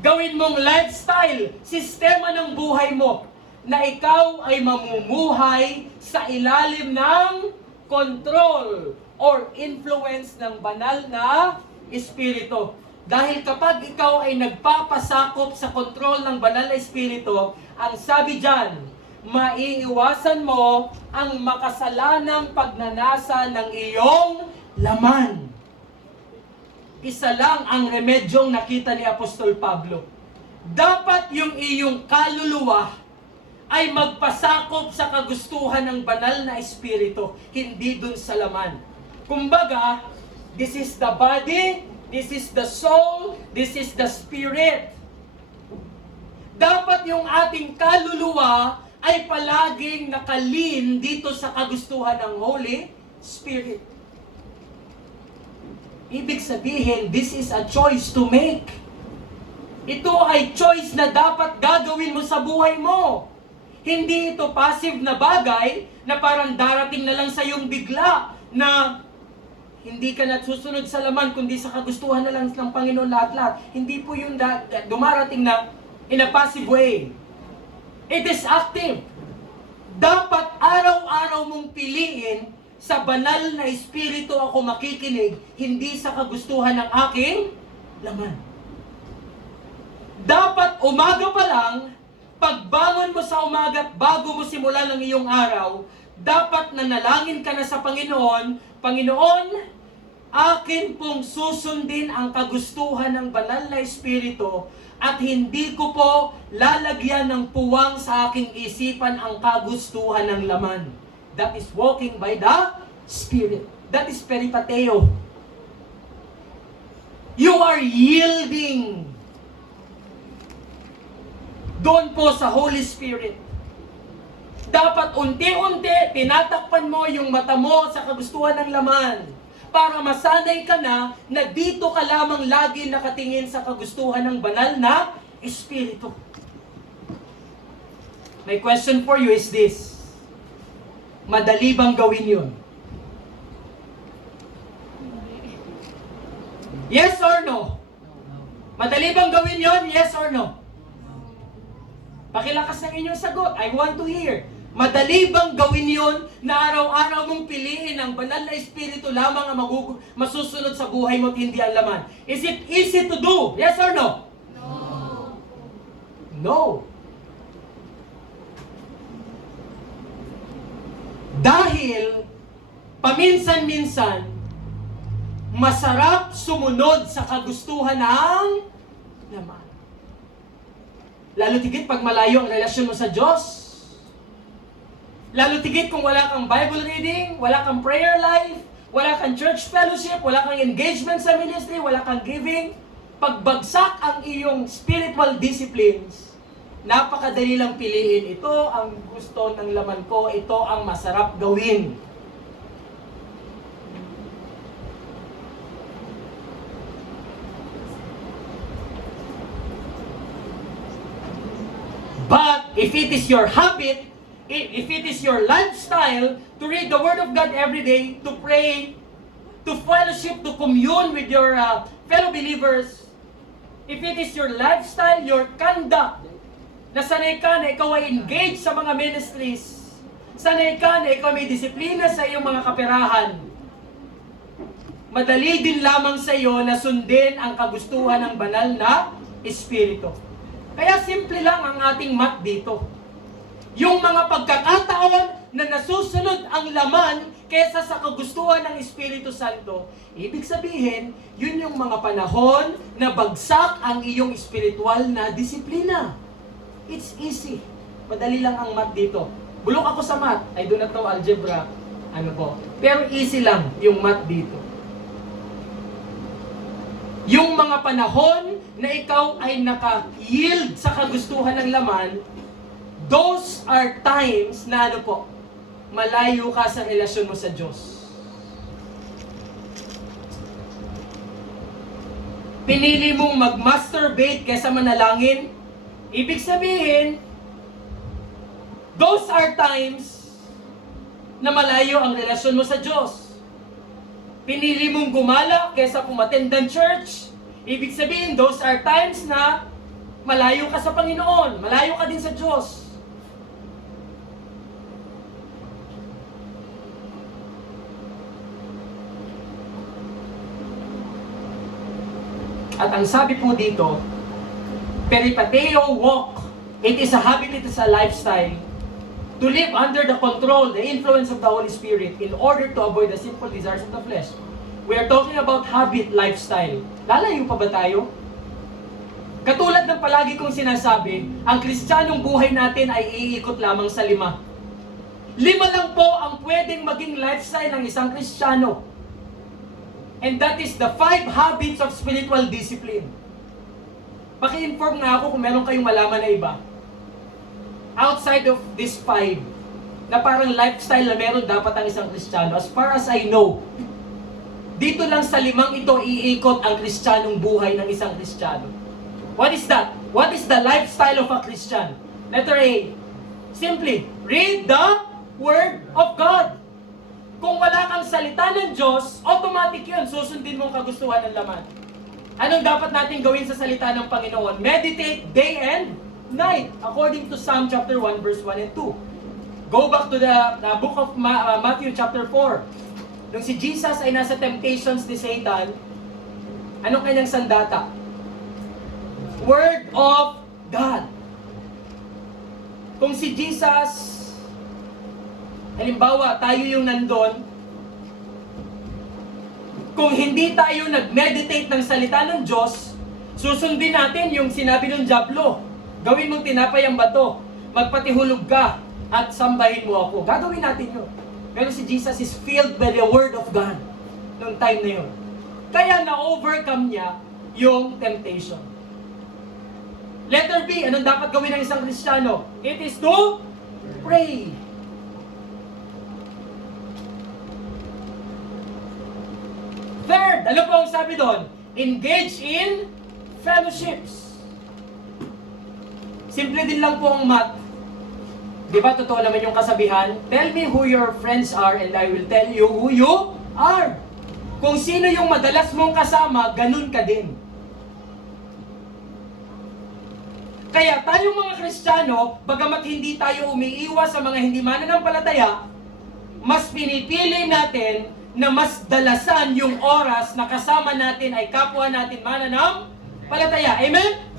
gawin mong lifestyle, sistema ng buhay mo, na ikaw ay mamumuhay sa ilalim ng control or influence ng banal na Espiritu. Dahil kapag ikaw ay nagpapasakop sa kontrol ng banal na Espiritu, ang sabi dyan, maiiwasan mo ang makasalanang pagnanasa ng iyong laman. Isa lang ang remedyong nakita ni Apostol Pablo. Dapat yung iyong kaluluwa ay magpasakop sa kagustuhan ng banal na Espiritu, hindi dun sa laman. Kumbaga, this is the body, this is the soul, this is the spirit. Dapat yung ating kaluluwa ay palaging nakalin dito sa kagustuhan ng Holy Spirit. Ibig sabihin, this is a choice to make. Ito ay choice na dapat gagawin mo sa buhay mo. Hindi ito passive na bagay na parang darating na lang sa iyong bigla na hindi ka nasusunod sa laman kundi sa kagustuhan na lang ng Panginoon lahat-lahat. Hindi po yung dumarating na in a passive way. It is active. Dapat araw-araw mong piliin sa banal na espiritu ako makikinig, hindi sa kagustuhan ng aking laman. Dapat umaga pa lang, pagbangon mo sa umaga at bago mo simulan ang iyong araw, dapat nanalangin ka na sa Panginoon, Panginoon, akin pong susundin ang kagustuhan ng banal na espiritu at hindi ko po lalagyan ng puwang sa aking isipan ang kagustuhan ng laman. That is walking by the Spirit. That is peripateo. You are yielding doon po sa Holy Spirit. Dapat unti-unti, tinatakpan mo yung mata mo sa kagustuhan ng laman para masanay ka na dito ka lamang lagi nakatingin sa kagustuhan ng banal na Espiritu. My question for you is this. Madali bang gawin yun? Yes or no? Madali bang gawin yun? Yes or no? Pakilakas ng inyong sagot. I want to hear. Madali bang gawin yun na araw-araw mong piliin ang banal na espiritu lamang ang masusunod sa buhay mo at hindi ang laman? Is it easy to do? Yes or no? No. No. Dahil paminsan-minsan masarap sumunod sa kagustuhan ng laman. Lalo tigit pag malayo ang relasyon mo sa Diyos. Lalo tigit kung wala kang Bible reading, wala kang prayer life, wala kang church fellowship, wala kang engagement sa ministry, wala kang giving. Pagbagsak ang iyong spiritual disciplines, napakadali lang piliin. Ito ang gusto ng laman ko, ito ang masarap gawin. But if it is your habit, if it is your lifestyle to read the Word of God every day, to pray, to fellowship, to commune with your fellow believers, if it is your lifestyle, your conduct, na sanay ka na ikaw ay engaged sa mga ministries, sanay ka na ikaw may disiplina sa iyong mga kaperahan, madali din lamang sa iyo na sundin ang kagustuhan ng banal na Espiritu. Kaya simple lang ang ating mat dito. Yung mga pagkakataon na nasusunod ang laman kesa sa kagustuhan ng Espiritu Santo, ibig sabihin, yun yung mga panahon na bagsak ang iyong spiritual na disiplina. It's easy. Madali lang ang math dito. Bulok ako sa math. I do not know algebra. Pero easy lang yung math dito. Yung mga panahon na ikaw ay naka-yield sa kagustuhan ng laman, those are times na malayo ka sa relasyon mo sa Diyos. Pinili mong mag-masturbate kaysa manalangin, ibig sabihin, those are times na malayo ang relasyon mo sa Diyos. Pinili mong gumala kaysa umattend ng church, ibig sabihin, those are times na malayo ka sa Panginoon, malayo ka din sa Diyos. At ang sabi po dito, peripateo walk, it is a habit, it is a lifestyle, to live under the control, the influence of the Holy Spirit in order to avoid the sinful desires of the flesh. We are talking about habit, lifestyle. Lalayo pa ba tayo? Katulad ng palagi kong sinasabi, ang Kristiyanong buhay natin ay iikot lamang sa 5. 5 lang po ang pwedeng maging lifestyle ng isang Kristiyano. And that is the 5 habits of spiritual discipline. Paki-inform nga ako kung meron kayong malaman na iba. Outside of this 5, na parang lifestyle na meron dapat ang isang Kristiyano. As far as I know, dito lang sa 5 ito iikot ang Kristiyanong buhay ng isang Kristiyano. What is that? What is the lifestyle of a Christian? Letter A. Simply, read the Word of God. Kung wala kang salita ng Diyos, automatic yun, susundin mong kagustuhan ng laman. Anong dapat natin gawin sa salita ng Panginoon? Meditate day and night, according to Psalm chapter 1, verse 1 and 2. Go back to the book of Matthew chapter 4. Nung si Jesus ay nasa temptations ni Satan, anong kanyang sandata? Word of God. Kung si Jesus, halimbawa, tayo yung nandun, kung hindi tayo nag-meditate ng salita ng Diyos, susundin natin yung sinabi ng Diablo. Gawin mong tinapay ang bato, magpatihulog ka, at sambahin mo ako. Gagawin natin yun. Pero si Jesus is filled by the Word of God noong time na yun. Kaya na-overcome niya yung temptation. Letter B, anong dapat gawin ng isang Kristiyano? It is to pray. Third, ano po ang sabi doon? Engage in fellowships. Simple din lang po ang math. Di ba totoo naman yung kasabihan? Tell me who your friends are and I will tell you who you are. Kung sino yung madalas mong kasama, ganun ka din. Kaya tayong mga Kristiyano, bagamat hindi tayo umiiwas sa mga hindi mananampalataya, mas pinipili natin na mas dalasan yung oras na kasama natin ay kapwa natin mananampalataya. Amen?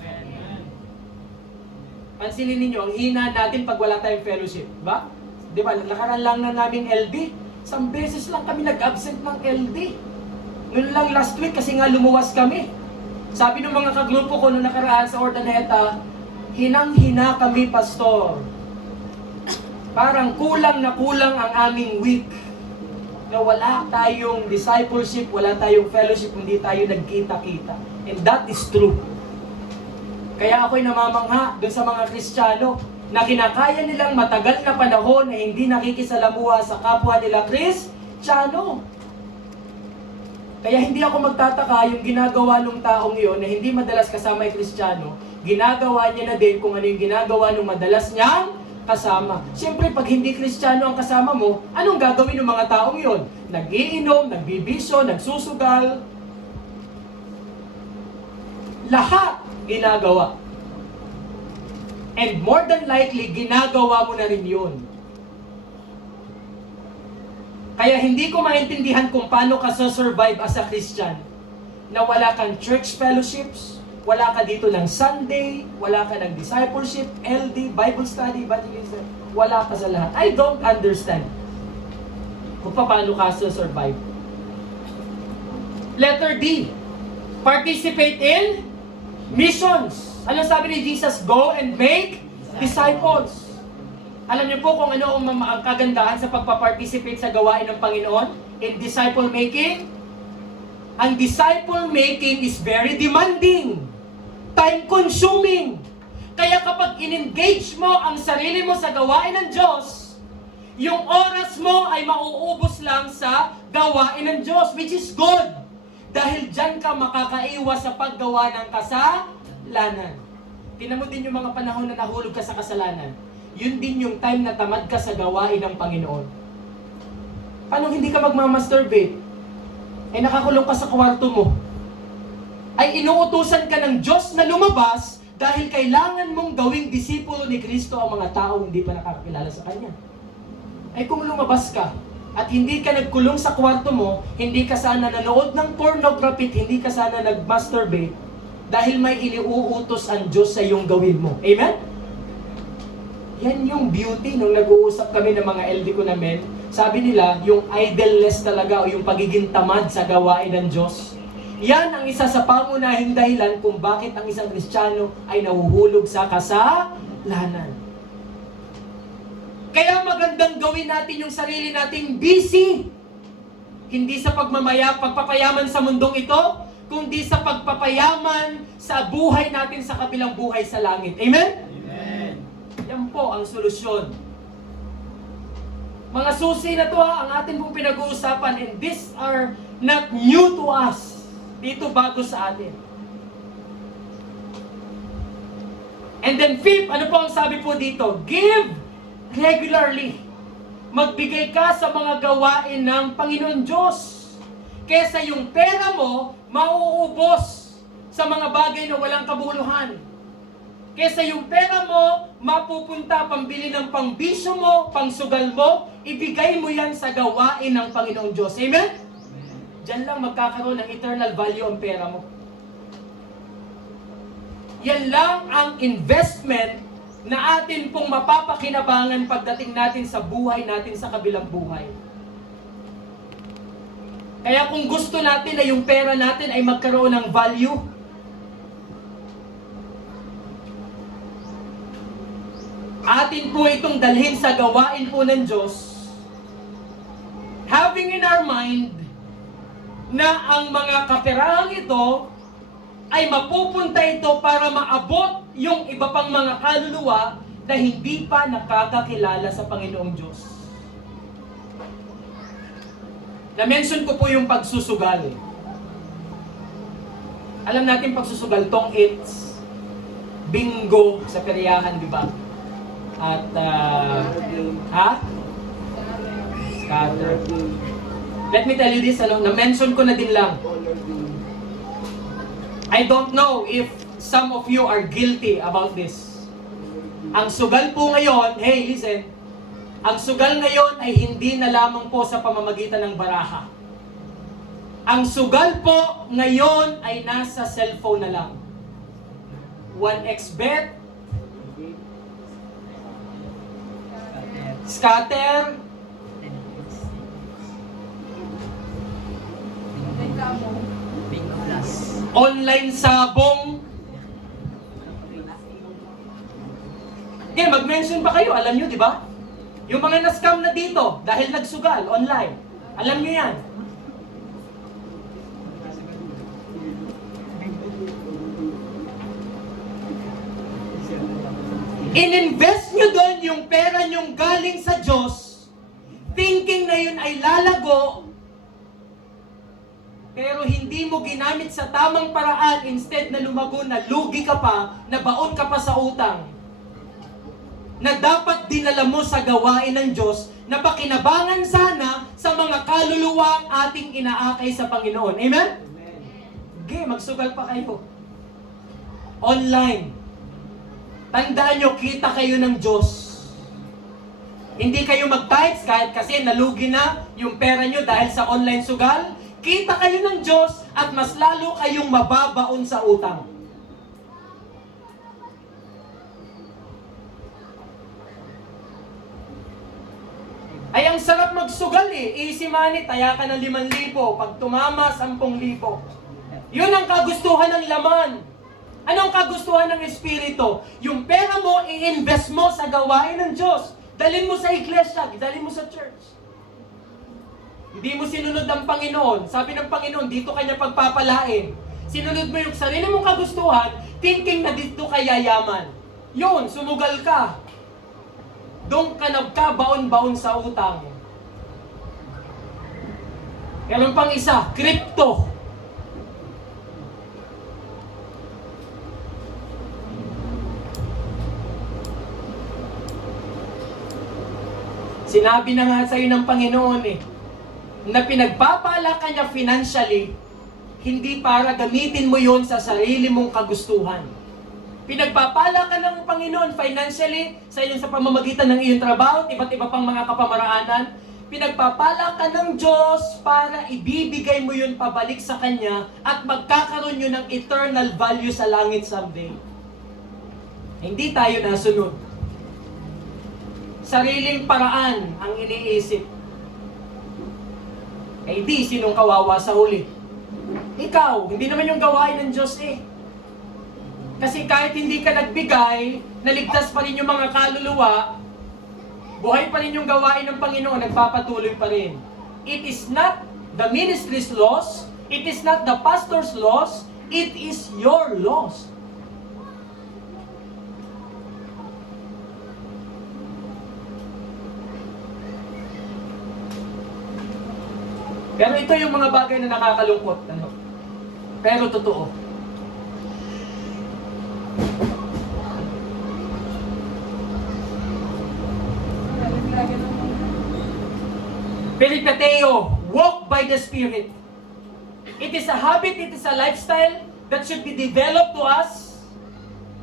Pansinin ninyo, ang hina natin pag wala tayong fellowship. Ba? Di ba? Nakaraan lang na naming LD. Isang beses lang kami nag-absent ng LD. Noon lang last week kasi nga lumuwas kami. Sabi ng mga kagrupo ko noong nakaraan sa Ordaneta, hinang-hina kami, pastor. Parang kulang na kulang ang aming week. Na wala tayong discipleship, wala tayong fellowship, hindi tayo nagkita-kita. And that is true. Kaya ako'y namamangha doon sa mga Kristiyano na kinakaya nilang matagal na panahon na hindi nakikisalamuha sa kapwa nila Kristiyano. Kaya hindi ako magtataka yung ginagawa ng taong iyon na hindi madalas kasama ay Kristiyano, ginagawa niya na din kung ano yung ginagawa ng madalas niyang kasama. Siyempre, pag hindi Kristiyano ang kasama mo, anong gagawin ng mga taong iyon? Nag-iinom, nagbibisyo, nagsusugal. Lahat ginagawa. And more than likely, ginagawa mo na rin yun. Kaya hindi ko maintindihan kung paano ka survive as a Christian na wala kang church fellowships, wala ka dito ng Sunday, wala ka ng discipleship, LD, Bible study, evangelism, wala ka sa lahat. I don't understand kung paano ka survive. Letter D, participate in missions. Ano sabi ni Jesus? Go and make disciples. Alam niyo po kung ano ang kagandahan sa pagpaparticipate sa gawain ng Panginoon in disciple making? Ang disciple making is very demanding, time-consuming. Kaya kapag in-engage mo ang sarili mo sa gawain ng Diyos, yung oras mo ay mauubos lang sa gawain ng Diyos, which is good. Dahil dyan ka makakaiwas sa paggawa ng kasalanan. Tingnan mo din yung mga panahon na nahulog ka sa kasalanan. Yun din yung time na tamad ka sa gawain ng Panginoon. Paano hindi ka magmamasturbate? Nakakulong ka sa kwarto mo. Ay inuutusan ka ng Diyos na lumabas dahil kailangan mong gawing disipulo ni Kristo ang mga taong hindi pa nakakakilala sa Kanya. Ay kung lumabas ka at hindi ka nagkulong sa kwarto mo, hindi ka sana nanood ng pornography, hindi ka sana nag-masturbate dahil may iniuutos ang Diyos sa iyong gawin mo. Amen? Yan yung beauty nung nag-uusap kami ng mga LD ko namin. Sabi nila, yung idleness talaga o yung pagiging tamad sa gawain ng Diyos. Yan ang isa sa pangunahing dahilan kung bakit ang isang Kristiyano ay nahuhulog sa kasalanan. Kaya magandang gawin natin yung sarili nating busy. Hindi sa pagpapayaman sa mundong ito, kundi sa pagpapayaman sa buhay natin sa kabilang buhay sa langit. Amen? Amen. Yan po ang solusyon. Mga susi na to ang atin pong pinag-uusapan, and these are not new to us. Dito bago sa atin. And then fifth, ano po ang sabi po dito? Give regularly. Magbigay ka sa mga gawain ng Panginoon Diyos. Kesa yung pera mo, mauubos sa mga bagay na walang kabuluhan. Kesa yung pera mo, mapupunta pambili ng pangbisyo mo, pangsugal mo, ibigay mo yan sa gawain ng Panginoong Diyos. Amen? Diyan lang magkakaroon ng eternal value ang pera mo. Yan lang ang investment na atin pong mapapakinabangan pagdating natin sa buhay natin sa kabilang buhay. Kaya kung gusto natin na yung pera natin ay magkaroon ng value, atin po itong dalhin sa gawain po ng Diyos, having in our mind na ang mga kaperahang ito ay mapupunta ito para maabot yung iba pang mga kaluluwa na hindi pa nakakakilala sa Panginoong Diyos. Na-mention ko po yung pagsusugal. Alam natin pagsusugal, tong it's bingo sa peryahan, di ba? At, scatter. Let me tell you this, na-mention ko na din lang. I don't know if some of you are guilty about this. Ang sugal po ngayon, hey, listen, ang sugal ngayon ay hindi na lamang po sa pamamagitan ng baraha. Ang sugal po ngayon ay nasa cellphone na lang. 1xbet, scatter, Bingo Plus. online sabong. Okay, mag-mention pa kayo, alam nyo, di ba? Yung mga na-scam na dito dahil nagsugal online. Alam nyo yan. In-invest nyo doon yung pera nyong galing sa Diyos, thinking na yun ay lalago, pero hindi mo ginamit sa tamang paraan, instead na lumago, na lugi ka pa, na baon ka pa sa utang, na dapat dinala mo sa gawain ng Diyos, na pakinabangan sana sa mga kaluluwa ang ating inaakay sa Panginoon. Amen? Okay, magsugal pa kayo. Online. Tandaan nyo, kita kayo ng Diyos. Hindi kayo mag-tithes kahit kasi nalugi na yung pera nyo dahil sa online sugal. Kita kayo ng Diyos at mas lalo kayong mababaon sa utang. Ay, ang sarap magsugal eh. Easy money, taya ka ng 5,000. Pag tumama, 10,000. Yun ang kagustuhan ng laman. Anong kagustuhan ng Espiritu? Yung pera mo, i-invest mo sa gawain ng Diyos. Dalhin mo sa iglesia, dalhin mo sa church. Hindi mo sinunod ang Panginoon. Sabi ng Panginoon, dito kanya pagpapalain. Sinunod mo yung sarili mong kagustuhan, thinking na dito ka yayaman. Yun, sumugal ka. Doon ka nagkabaon-baon sa utang. Meron pang isa, crypto. Sinabi na nga sa'yo ng Panginoon na pinagpapala ka niya financially, hindi para gamitin mo yon sa sarili mong kagustuhan. Pinagpapala ka ng Panginoon financially sa pamamagitan ng iyong trabaho, iba't iba pang mga kapamaraanan. Pinagpapala ka ng Diyos para ibibigay mo yun pabalik sa Kanya at magkakaroon yun ng eternal value sa langit someday. Hindi tayo nasunod. Sariling paraan ang iniisip. Eh di, sinong kawawa sa huli? Ikaw, hindi naman yung gawain ng Diyos eh. Kasi kahit hindi ka nagbigay, naligtas pa rin yung mga kaluluwa, buhay pa rin yung gawain ng Panginoon, nagpapatuloy pa rin. It is not the ministry's loss, It is not the pastor's loss, it is your loss. Pero ito yung mga bagay na nakakalungkot. Ano? Pero totoo. Peripateo, walk by the Spirit. It is a habit, it is a lifestyle that should be developed to us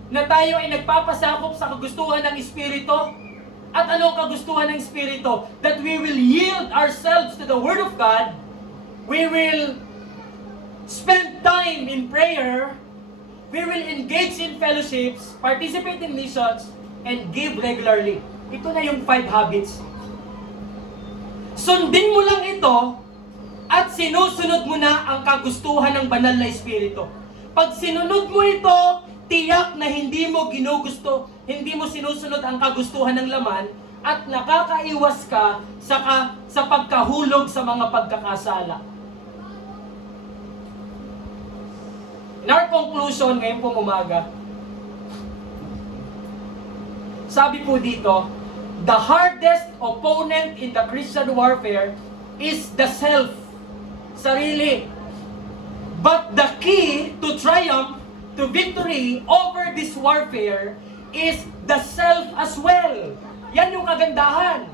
na tayo ay nagpapasakop sa kagustuhan ng Espiritu. At anong kagustuhan ng Espiritu? That we will yield ourselves to the Word of God. We will spend time in prayer. We will engage in fellowships, participate in missions, and give regularly. Ito na yung 5 habits. Sundin mo lang ito at sinusunod mo na ang kagustuhan ng banal na Espiritu. Pag sinunod mo ito, tiyak na hindi mo ginugusto, hindi mo sinusunod ang kagustuhan ng laman at nakakaiwas ka sa pagkahulog sa mga pagkakasala. In our conclusion, ngayon pong umaga, sabi po dito, the hardest opponent in the Christian warfare is the self, sarili. But the key to triumph, to victory over this warfare is the self as well. Yan yung kagandahan.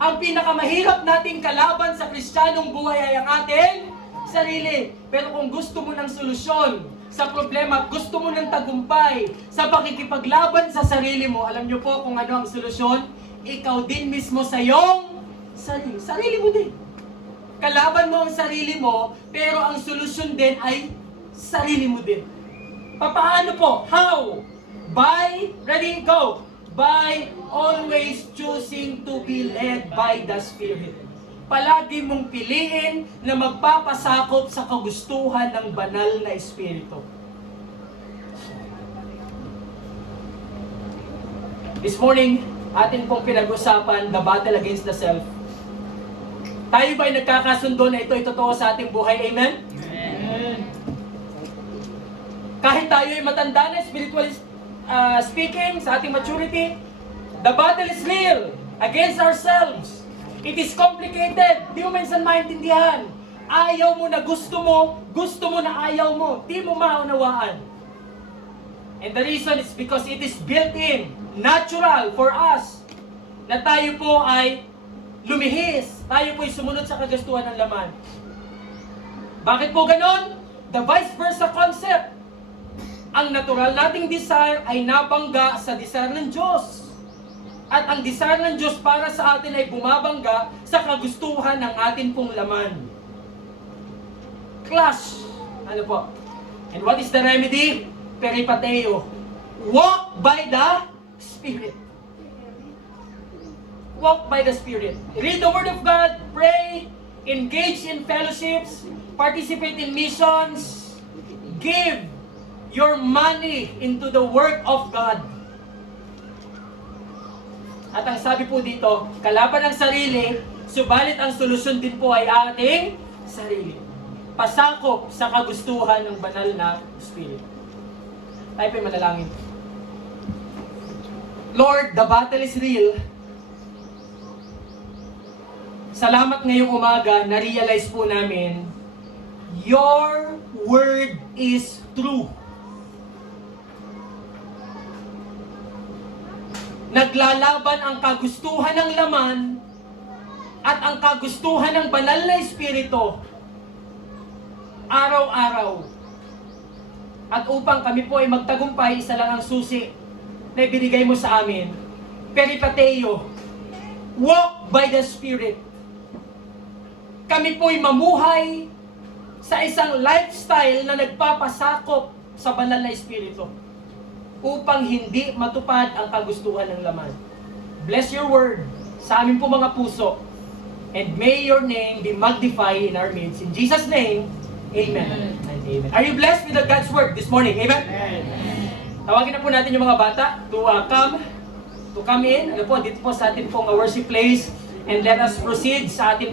Ang pinakamahirap nating kalaban sa Kristiyanong buhay ay ang ating sarili. Pero kung gusto mo ng solusyon sa problema, gusto mo ng tagumpay sa pakikipaglaban sa sarili mo, alam niyo po kung ano ang solusyon? Ikaw din mismo sa iyong sarili. Sarili mo din. Kalaban mo ang sarili mo, pero ang solusyon din ay sarili mo din. Paano po? How? By, ready, go! By always choosing to be led by the Spirit. Palagi mong piliin na magpapasakop sa kagustuhan ng banal na Espiritu. This morning, atin pong pinag-usapan the battle against the self. Tayo ba'y nagkakasundo na ito'y totoo sa ating buhay? Amen? Amen. Kahit tayo ay matanda na, spiritually speaking, sa ating maturity, the battle is real against ourselves. It is complicated. Di mo minsan maintindihan. Ayaw mo na gusto mo na ayaw mo. Di mo maunawaan. And the reason is because it is built in, natural for us, na tayo po ay lumihis. Tayo po ay sumunod sa kagustuhan ng laman. Bakit po ganon? The vice versa concept. Ang natural nating desire ay nabangga sa desire ng Diyos. At ang desire ng Diyos para sa atin ay bumabangga sa kagustuhan ng atin pong laman. Clash. Ano po? And what is the remedy? Peripateo. Walk by the Spirit. Walk by the Spirit. Read the Word of God, pray, engage in fellowships, participate in missions, give your money into the work of God. At ang sabi po dito, kalaban ng sarili, subalit ang solusyon din po ay ating sarili. Pasakop sa kagustuhan ng banal na Espiritu. Tayo po'y manalangin. Lord, the battle is real. Salamat ngayong umaga, na-realize po namin, your word is true. Naglalaban ang kagustuhan ng laman at ang kagustuhan ng banal na Espiritu araw-araw. At upang kami po ay magtagumpay, isa lang ang susi na ibinigay mo sa amin. Peripateo, walk by the Spirit. Kami po ay mamuhay sa isang lifestyle na nagpapasakop sa banal na Espiritu upang hindi matupad ang kagustuhan ng laman. Bless your word sa amin po mga puso, and may your name be magnified in our midst. In Jesus' name, amen. And amen. Are you blessed with God's word this morning? Amen? Amen. Tawagin na po natin yung mga bata to come in. Ano po, dito po sa atin pong worship place, and let us proceed sa atin